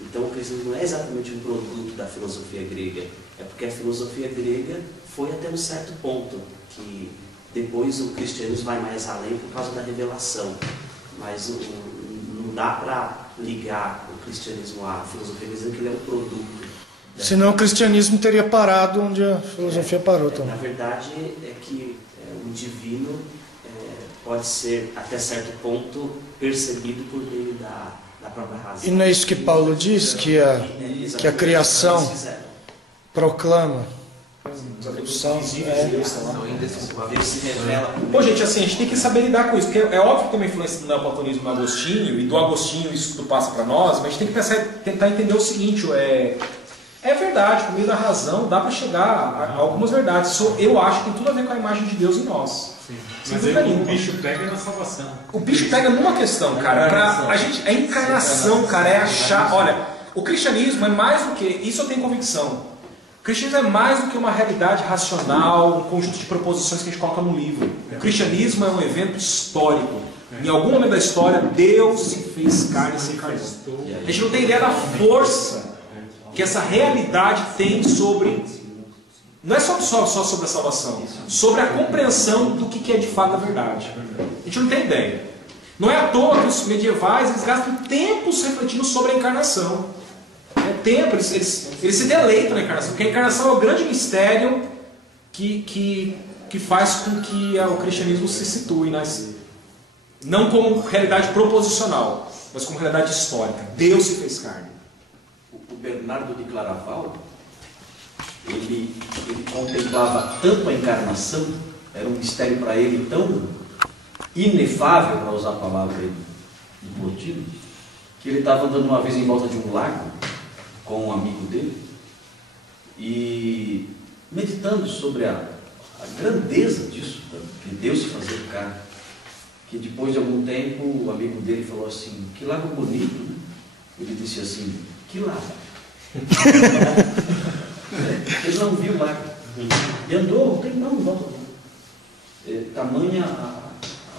Então o cristianismo não é exatamente um produto da filosofia grega, é porque a filosofia grega foi até um certo ponto, que depois o cristianismo vai mais além por causa da revelação, mas não dá para ligar o cristianismo à filosofia grega, que ele é um produto. Senão o cristianismo teria parado onde a filosofia parou também. Na verdade é que o divino pode ser até certo ponto percebido por meio da própria razão. E não é isso que Paulo diz, que a criação proclama. Deus se revela. Pô, gente, assim, a gente tem que saber lidar com isso, porque é óbvio que tem uma influência do neoplatonismo no Agostinho, e do Agostinho isso tudo passa para nós, mas a gente tem que tentar entender o seguinte, é verdade, por meio da razão dá para chegar a algumas verdades. Isso eu acho que tem tudo a ver com a imagem de Deus em nós. Sim. Mas aí o bicho pega na salvação. O bicho pega numa questão, cara. A encarnação, cara, é achar. Olha, o cristianismo é mais do que. Isso eu tenho convicção. O cristianismo é mais do que uma realidade racional, um conjunto de proposições que a gente coloca no livro. O cristianismo é um evento histórico. Em algum momento da história, Deus se fez carne e se encarnou. A gente não tem ideia da força que essa realidade tem sobre. Não é só sobre a salvação, sobre a compreensão do que é de fato a verdade. A gente não tem ideia. Não é à toa que os medievais eles gastam tempos refletindo sobre a encarnação. Eles se deleitam na encarnação, porque a encarnação é o grande mistério que faz com que o cristianismo se situe, não como realidade proposicional, mas como realidade histórica. Deus se fez carne. O Bernardo de Claraval, ele contemplava tanto a encarnação, era um mistério para ele tão inefável, para usar a palavra de Plotino, que ele estava andando uma vez em volta de um lago com um amigo dele e meditando sobre a grandeza disso, de Deus se fazer carne, que depois de algum tempo o amigo dele falou assim, que lago bonito, né? Ele disse assim, que lago? Ele não viu o lago. E andou, não volta. Tamanha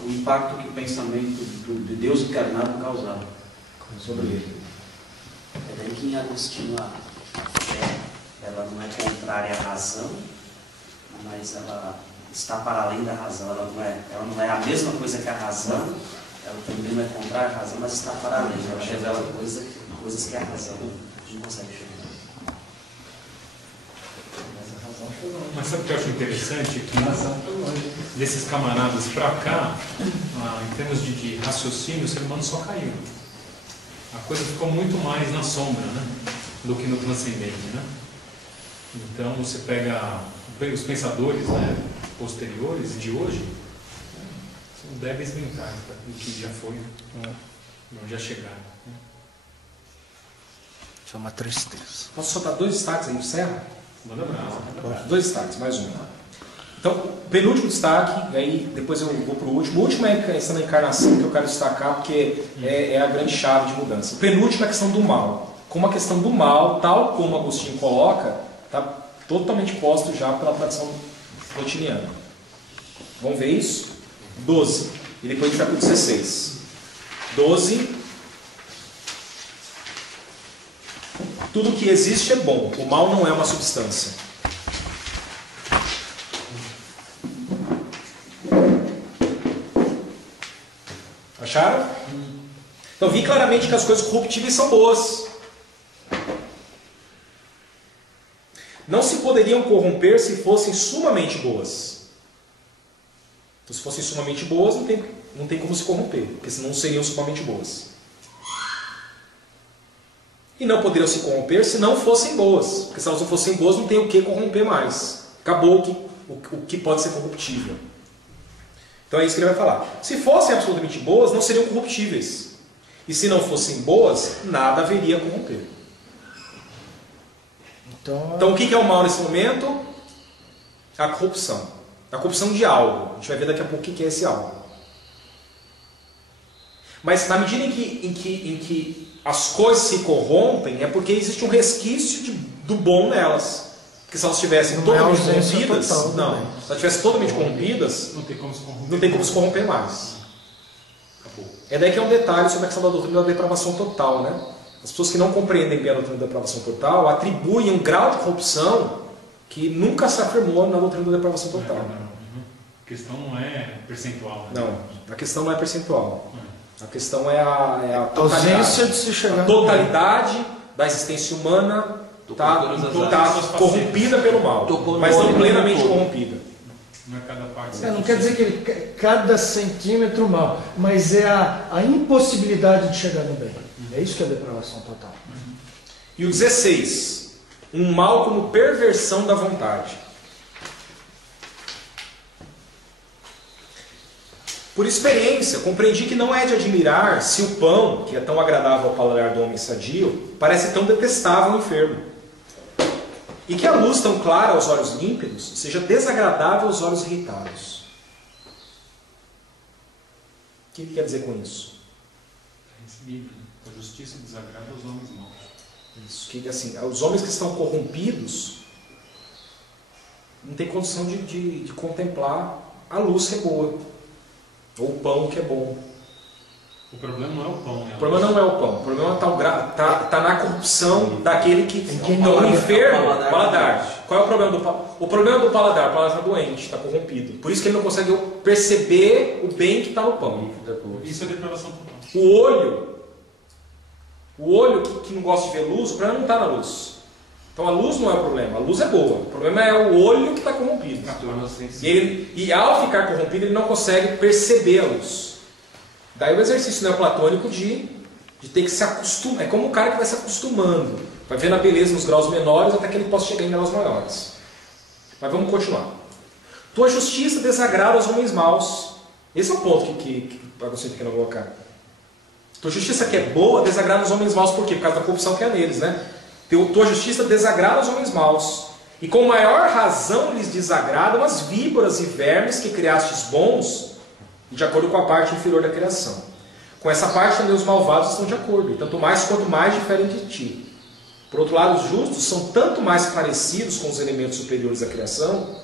o impacto que o pensamento de Deus encarnado causava sobre ele. É daí que em Agostinho a fé ela não é contrária à razão, mas ela está para além da razão. Ela não é a mesma coisa que a razão, ela também não é contrária à razão, mas está para além. Ela revela coisas que a razão não consegue chegar. Mas sabe o que eu acho interessante? Que desses camaradas para cá, em termos de raciocínio, o ser humano só caiu. A coisa ficou muito mais na sombra, né, do que no transcendente. Né? Então você pega os pensadores, né, posteriores de hoje, são débeis mentais do que já foi, não já chegaram. Né? Isso é uma tristeza. Posso soltar 2 destaques aí de serra? Manda brasa. 2 destaques, mais um. Então, penúltimo destaque, e aí depois eu vou para o último. O último é a questão da encarnação, que eu quero destacar, porque é a grande chave de mudança. O penúltimo é a questão do mal. Como a questão do mal, tal como Agostinho coloca, está totalmente posto já pela tradição plotiniana. Vamos ver isso? 12. E depois a gente vai para o 16. 12. Tudo que existe é bom. O mal não é uma substância. Acharam? Então vi claramente que as coisas corruptíveis são boas. Não se poderiam corromper se fossem sumamente boas. Então, se fossem sumamente boas, não tem como se corromper, porque senão seriam sumamente boas. E não poderiam se corromper se não fossem boas, porque se elas não fossem boas, não tem o que corromper mais. Acabou o que pode ser corruptível. Então é isso que ele vai falar. Se fossem absolutamente boas, não seriam corruptíveis. E se não fossem boas, nada haveria a corromper. Então o que é o mal nesse momento? A corrupção. A corrupção de algo. A gente vai ver daqui a pouco o que é esse algo. Mas na medida em que as coisas se corrompem, é porque existe um resquício do bom nelas. Porque se elas estivessem Não é totalmente ausência corrompidas, total não. também. Se elas estivessem totalmente corrompidas, Não tem como se corromper. não tem como se corromper mais. Acabou. É daí que é um detalhe sobre a questão da doutrina da depravação total, né? As pessoas que não compreendem bem a doutrina da depravação total atribuem um grau de corrupção que nunca se afirmou na doutrina da depravação total. A questão não é percentual. Né? Não, a questão não é percentual. A questão é a totalidade. Ausência de se chegar A totalidade da existência humana está corrompida pelo mal, mas não plenamente corrompida. Não é cada parte. Não quer dizer que cada centímetro mal, mas é a impossibilidade de chegar no bem. É isso que é a depravação total. E o 16. Um mal como perversão da vontade. Por experiência, compreendi que não é de admirar se o pão, que é tão agradável ao paladar do homem sadio, parece tão detestável ao enfermo. E que a luz tão clara aos olhos límpidos seja desagradável aos olhos irritados. O que ele quer dizer com isso? Bíblia. A justiça desagrada aos homens maus. Isso, que assim, os homens que estão corrompidos não têm condição de contemplar a luz que é boa, ou o pão que é bom. O problema não é o pão. O problema não é o pão, o problema está na corrupção daquele que não o é enfermo, paladar. Qual é o problema do paladar? O problema do paladar, o paladar está doente, está corrompido. Por isso que ele não consegue perceber o bem que está no pão. Isso é depravação total. O olho que não gosta de ver luz, o problema não está na luz. Então a luz não é o problema, a luz é boa. O problema é o olho que está corrompido. E ao ficar corrompido, ele não consegue perceber a luz. Daí o exercício neoplatônico de ter que se acostumar. É como o cara que vai se acostumando. Vai vendo a beleza nos graus menores até que ele possa chegar em graus maiores. Mas vamos continuar. Tua justiça desagrada aos homens maus. Esse é o ponto que Agostinho quer colocar. Tua justiça que é boa desagrada aos homens maus. Por quê? Por causa da corrupção que é neles, né? Tua justiça desagrada aos homens maus. E com maior razão lhes desagradam as víboras e vermes que criastes bons, de acordo com a parte inferior da criação. Com essa parte também os malvados estão de acordo, e tanto mais quanto mais diferem de ti. Por outro lado, os justos são tanto mais parecidos com os elementos superiores da criação,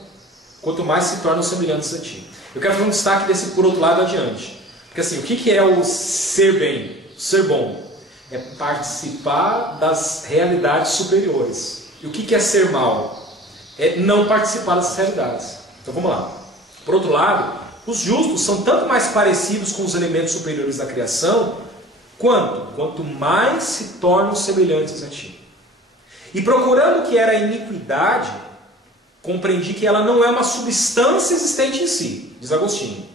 quanto mais se tornam semelhantes a ti. Eu quero fazer um destaque desse por outro lado adiante. Porque assim, o que é o ser bem, o ser bom? É participar das realidades superiores. E o que é ser mal? É não participar dessas realidades. Então vamos lá. Por outro lado, os justos são tanto mais parecidos com os elementos superiores da criação, quanto mais se tornam semelhantes a ti. E procurando o que era a iniquidade, compreendi que ela não é uma substância existente em si, diz Agostinho,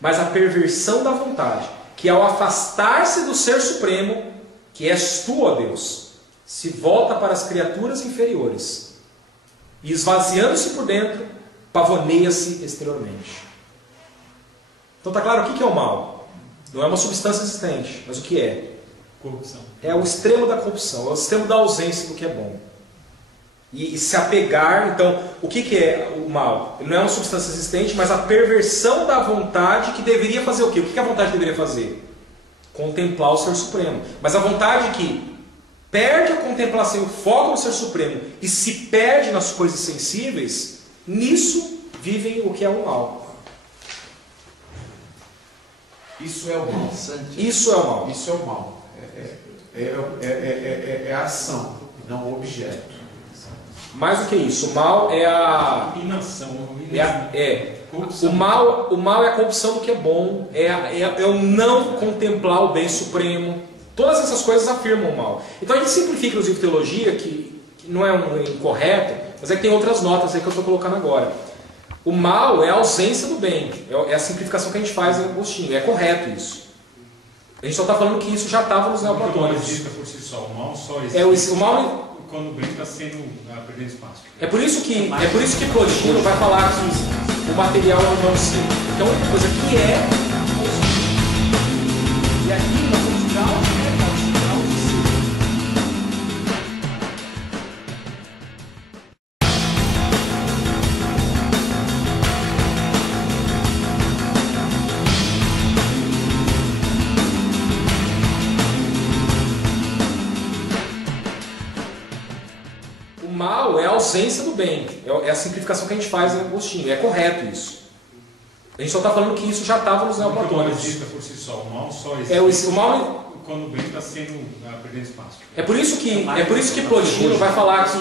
mas a perversão da vontade, que ao afastar-se do ser supremo, que és tu, ó Deus, se volta para as criaturas inferiores, e esvaziando-se por dentro, pavoneia-se exteriormente. Então está claro o que é o mal. Não é uma substância existente, mas o que é? Corrupção. É o extremo da corrupção, é o extremo da ausência do que é bom. E se apegar, então, o que é o mal? Não é uma substância existente, mas a perversão da vontade que deveria fazer o quê? O que a vontade deveria fazer? Contemplar o Ser Supremo. Mas a vontade que perde a contemplação e o foco no Ser Supremo e se perde nas coisas sensíveis, nisso vivem o que é o mal. Isso é o mal. Isso é o mal. Isso é o mal. É a ação, não o objeto. Mais do que isso, o mal é a inação. O mal é a corrupção do que é bom, é o não contemplar o bem supremo. Todas essas coisas afirmam o mal. Então a gente simplifica, inclusive, teologia, que não é um incorreto, mas é que tem outras notas aí que eu estou colocando agora. O mal é a ausência do bem, é a simplificação que a gente faz em Agostinho, é correto isso. A gente só está falando que isso já estava nos neoplatônicos. Por si só, o mal só existe. O mal quando o bem está sendo perdendo espaço. É por isso que Plotino vai falar que o material é um não sim. Então, uma coisa que é. E aqui nós vamos usar o que é ausência do bem. É a simplificação que a gente faz em Agostinho. É correto isso. A gente só está falando que isso já estava nos Porque o mal neoplatônicos. existe por si só. O mal só existe O mal, quando o bem está perdendo espaço. é por isso que Plotino vai falar que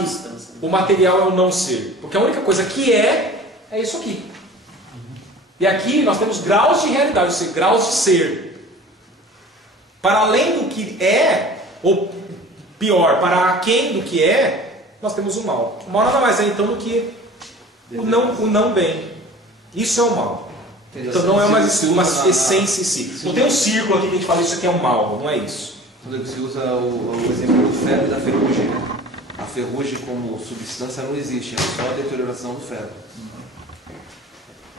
o material é o não ser. Porque a única coisa que é isso aqui. E aqui nós temos graus de realidade, ou seja, graus de ser. Para além do que é, ou pior, para aquém do que é, nós temos o mal. O mal nada mais é então do que o não bem. Isso é o mal. Então não é uma essência em si. Não tem um círculo aqui que a gente fala isso aqui é um mal, não é isso. Você usa o exemplo do ferro e da ferrugem, né? A ferrugem como substância não existe, é só a deterioração do ferro.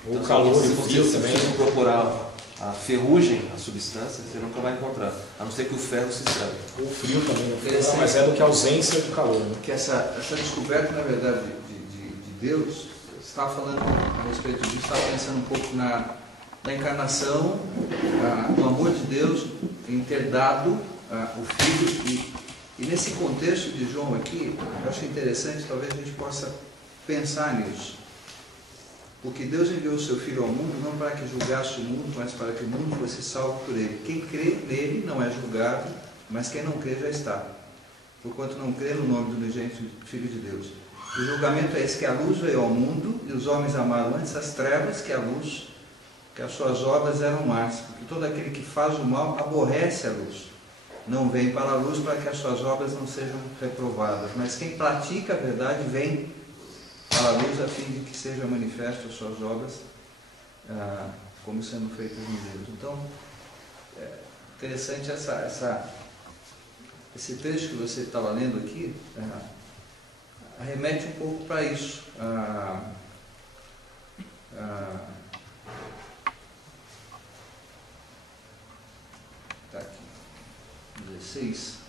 O calor e o frio se também. você não procurar a ferrugem, a substância, você nunca vai encontrar. A não ser que o ferro se estrague. O frio também, não, mas é do que a ausência do calor. Né? Que essa descoberta, na verdade, de Deus, você estava falando a respeito disso, estava pensando um pouco na encarnação, no amor de Deus em ter dado o Filho. E nesse contexto de João aqui, eu acho interessante, talvez a gente possa pensar nisso. Porque Deus enviou o seu Filho ao mundo não para que julgasse o mundo, mas para que o mundo fosse salvo por ele. Quem crê nele não é julgado, mas quem não crê já está. Porquanto não crê no nome do unigênito Filho de Deus. O julgamento é esse, que a luz veio ao mundo, e os homens amaram antes as trevas que a luz, que as suas obras eram más. Porque todo aquele que faz o mal aborrece a luz. Não vem para a luz para que as suas obras não sejam reprovadas. Mas quem pratica a verdade vem para a luz a fim de que sejam manifestas as suas obras como sendo feitas em Deus. Então, é interessante esse trecho que você estava lendo aqui, remete um pouco para isso. Está aqui, 16.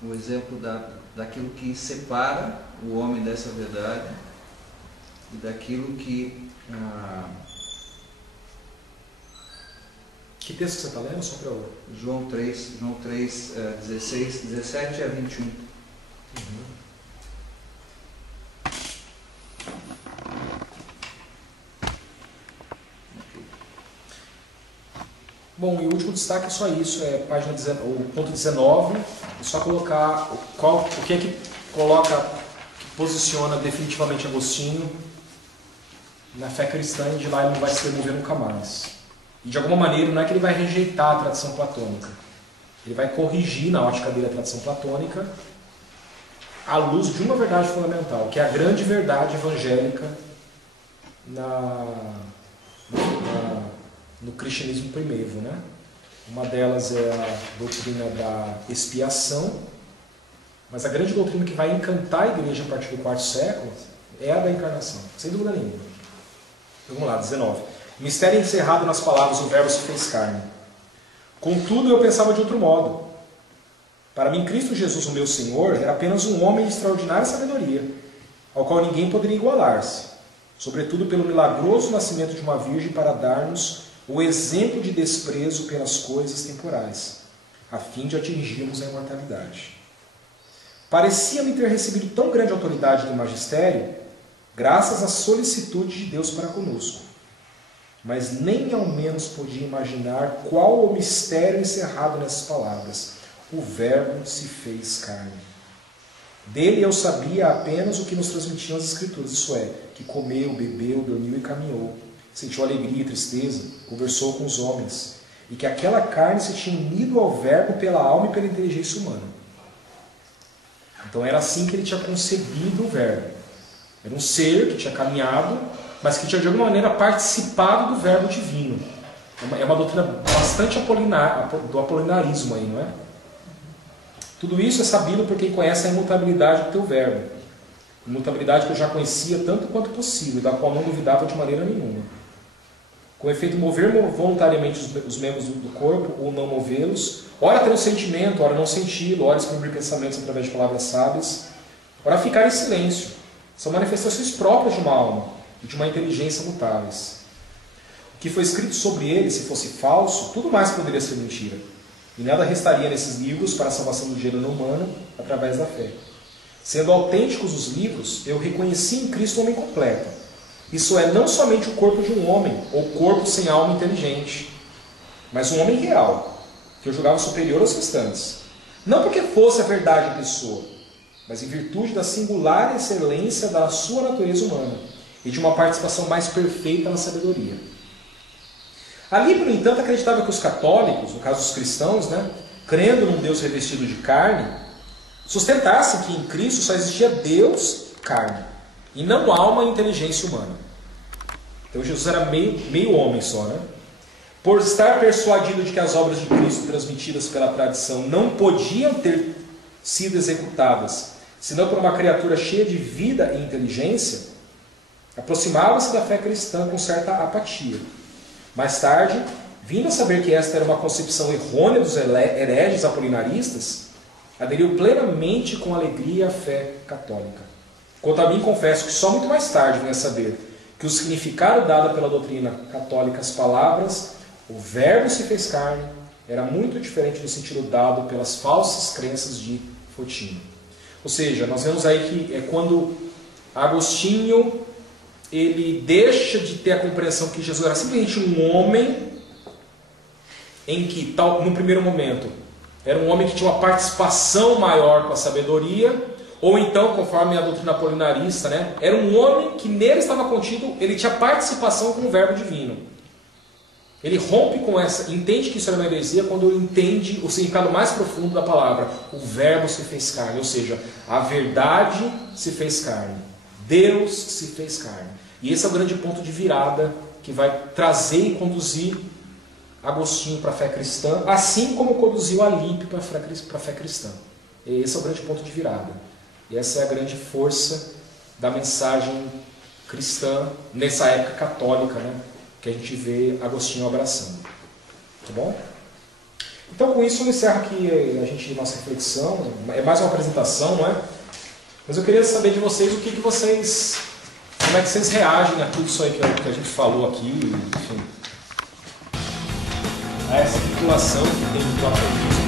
O exemplo daquilo que separa o homem dessa verdade e daquilo que... Que texto que você está lendo? Só para eu... João 3, 16, 17 a 21. Bom, e o último destaque é só isso, é página o ponto 19, é só colocar o que é que coloca, que posiciona definitivamente Agostinho na fé cristã, e de lá ele não vai se demover nunca mais. E de alguma maneira não é que ele vai rejeitar a tradição platônica, ele vai corrigir na ótica dele a tradição platônica à luz de uma verdade fundamental, que é a grande verdade evangélica no cristianismo primeiro, né? Uma delas é a doutrina da expiação, mas a grande doutrina que vai encantar a igreja a partir do quarto século é a da encarnação, sem dúvida nenhuma. Então, vamos lá, 19. O mistério é encerrado nas palavras: o verbo se fez carne. Contudo, eu pensava de outro modo. Para mim, Cristo Jesus, o meu Senhor, era apenas um homem de extraordinária sabedoria, ao qual ninguém poderia igualar-se, sobretudo pelo milagroso nascimento de uma virgem para dar-nos o exemplo de desprezo pelas coisas temporais, a fim de atingirmos a imortalidade. Parecia-me ter recebido tão grande autoridade do magistério, graças à solicitude de Deus para conosco, mas nem ao menos podia imaginar qual o mistério encerrado nessas palavras: o Verbo se fez carne. Dele eu sabia apenas o que nos transmitiam as Escrituras, isso é, que comeu, bebeu, dormiu e caminhou, sentiu alegria e tristeza, conversou com os homens, e que aquela carne se tinha unido ao Verbo pela alma e pela inteligência humana. Então era assim que ele tinha concebido o Verbo. Era um ser que tinha caminhado, mas que tinha de alguma maneira participado do Verbo divino. É uma doutrina bastante do apolinarismo aí, não é? Tudo isso é sabido por quem conhece a imutabilidade do teu Verbo. Imutabilidade que eu já conhecia tanto quanto possível, da qual não duvidava de maneira nenhuma. Com efeito, mover voluntariamente os membros do corpo, ou não movê-los, ora ter um sentimento, ora não senti-lo, ora exprimir pensamentos através de palavras sábias, ora ficar em silêncio. São manifestações próprias de uma alma e de uma inteligência mutáveis. que foi escrito sobre ele, se fosse falso, tudo mais poderia ser mentira. E nada restaria nesses livros para a salvação do gênero humano através da fé. Sendo autênticos os livros, eu reconheci em Cristo o homem completo. Isso é, não somente o corpo de um homem, ou corpo sem alma inteligente, mas um homem real, que eu julgava superior aos restantes. Não porque fosse a verdade em pessoa, mas em virtude da singular excelência da sua natureza humana e de uma participação mais perfeita na sabedoria. Ali, no entanto, acreditava que os católicos, no caso os cristãos, crendo num Deus revestido de carne, sustentassem que em Cristo só existia Deus, carne, e não alma e inteligência humana. Então Jesus era meio homem só, Por estar persuadido de que as obras de Cristo transmitidas pela tradição não podiam ter sido executadas, senão por uma criatura cheia de vida e inteligência, aproximava-se da fé cristã com certa apatia. Mais tarde, vindo a saber que esta era uma concepção errônea dos hereges apolinaristas, aderiu plenamente com alegria à fé católica. Quanto a mim, confesso que só muito mais tarde vim a saber que o significado dado pela doutrina católica às palavras "o Verbo se fez carne" era muito diferente do sentido dado pelas falsas crenças de Fotino. Ou seja, nós vemos aí que é quando Agostinho ele deixa de ter a compreensão que Jesus era simplesmente um homem em que, no primeiro momento, era um homem que tinha uma participação maior com a sabedoria, ou então, conforme a doutrina apolinarista, era um homem que nele estava contido, ele tinha participação com o Verbo divino. Ele rompe com essa, entende que isso era uma heresia quando entende o significado mais profundo da palavra. O Verbo se fez carne, ou seja, a verdade se fez carne. Deus se fez carne. E esse é o grande ponto de virada que vai trazer e conduzir Agostinho para a fé cristã, assim como conduziu Alípio para a fé cristã. E esse é o grande ponto de virada. E essa é a grande força da mensagem cristã nessa época católica, que a gente vê Agostinho abraçando. Tá bom? Então, com isso, eu encerro aqui nossa reflexão. É mais uma apresentação, Mas eu queria saber de vocês como é que vocês reagem a tudo isso aí que a gente falou aqui, enfim, a essa vinculação que tem do apologismo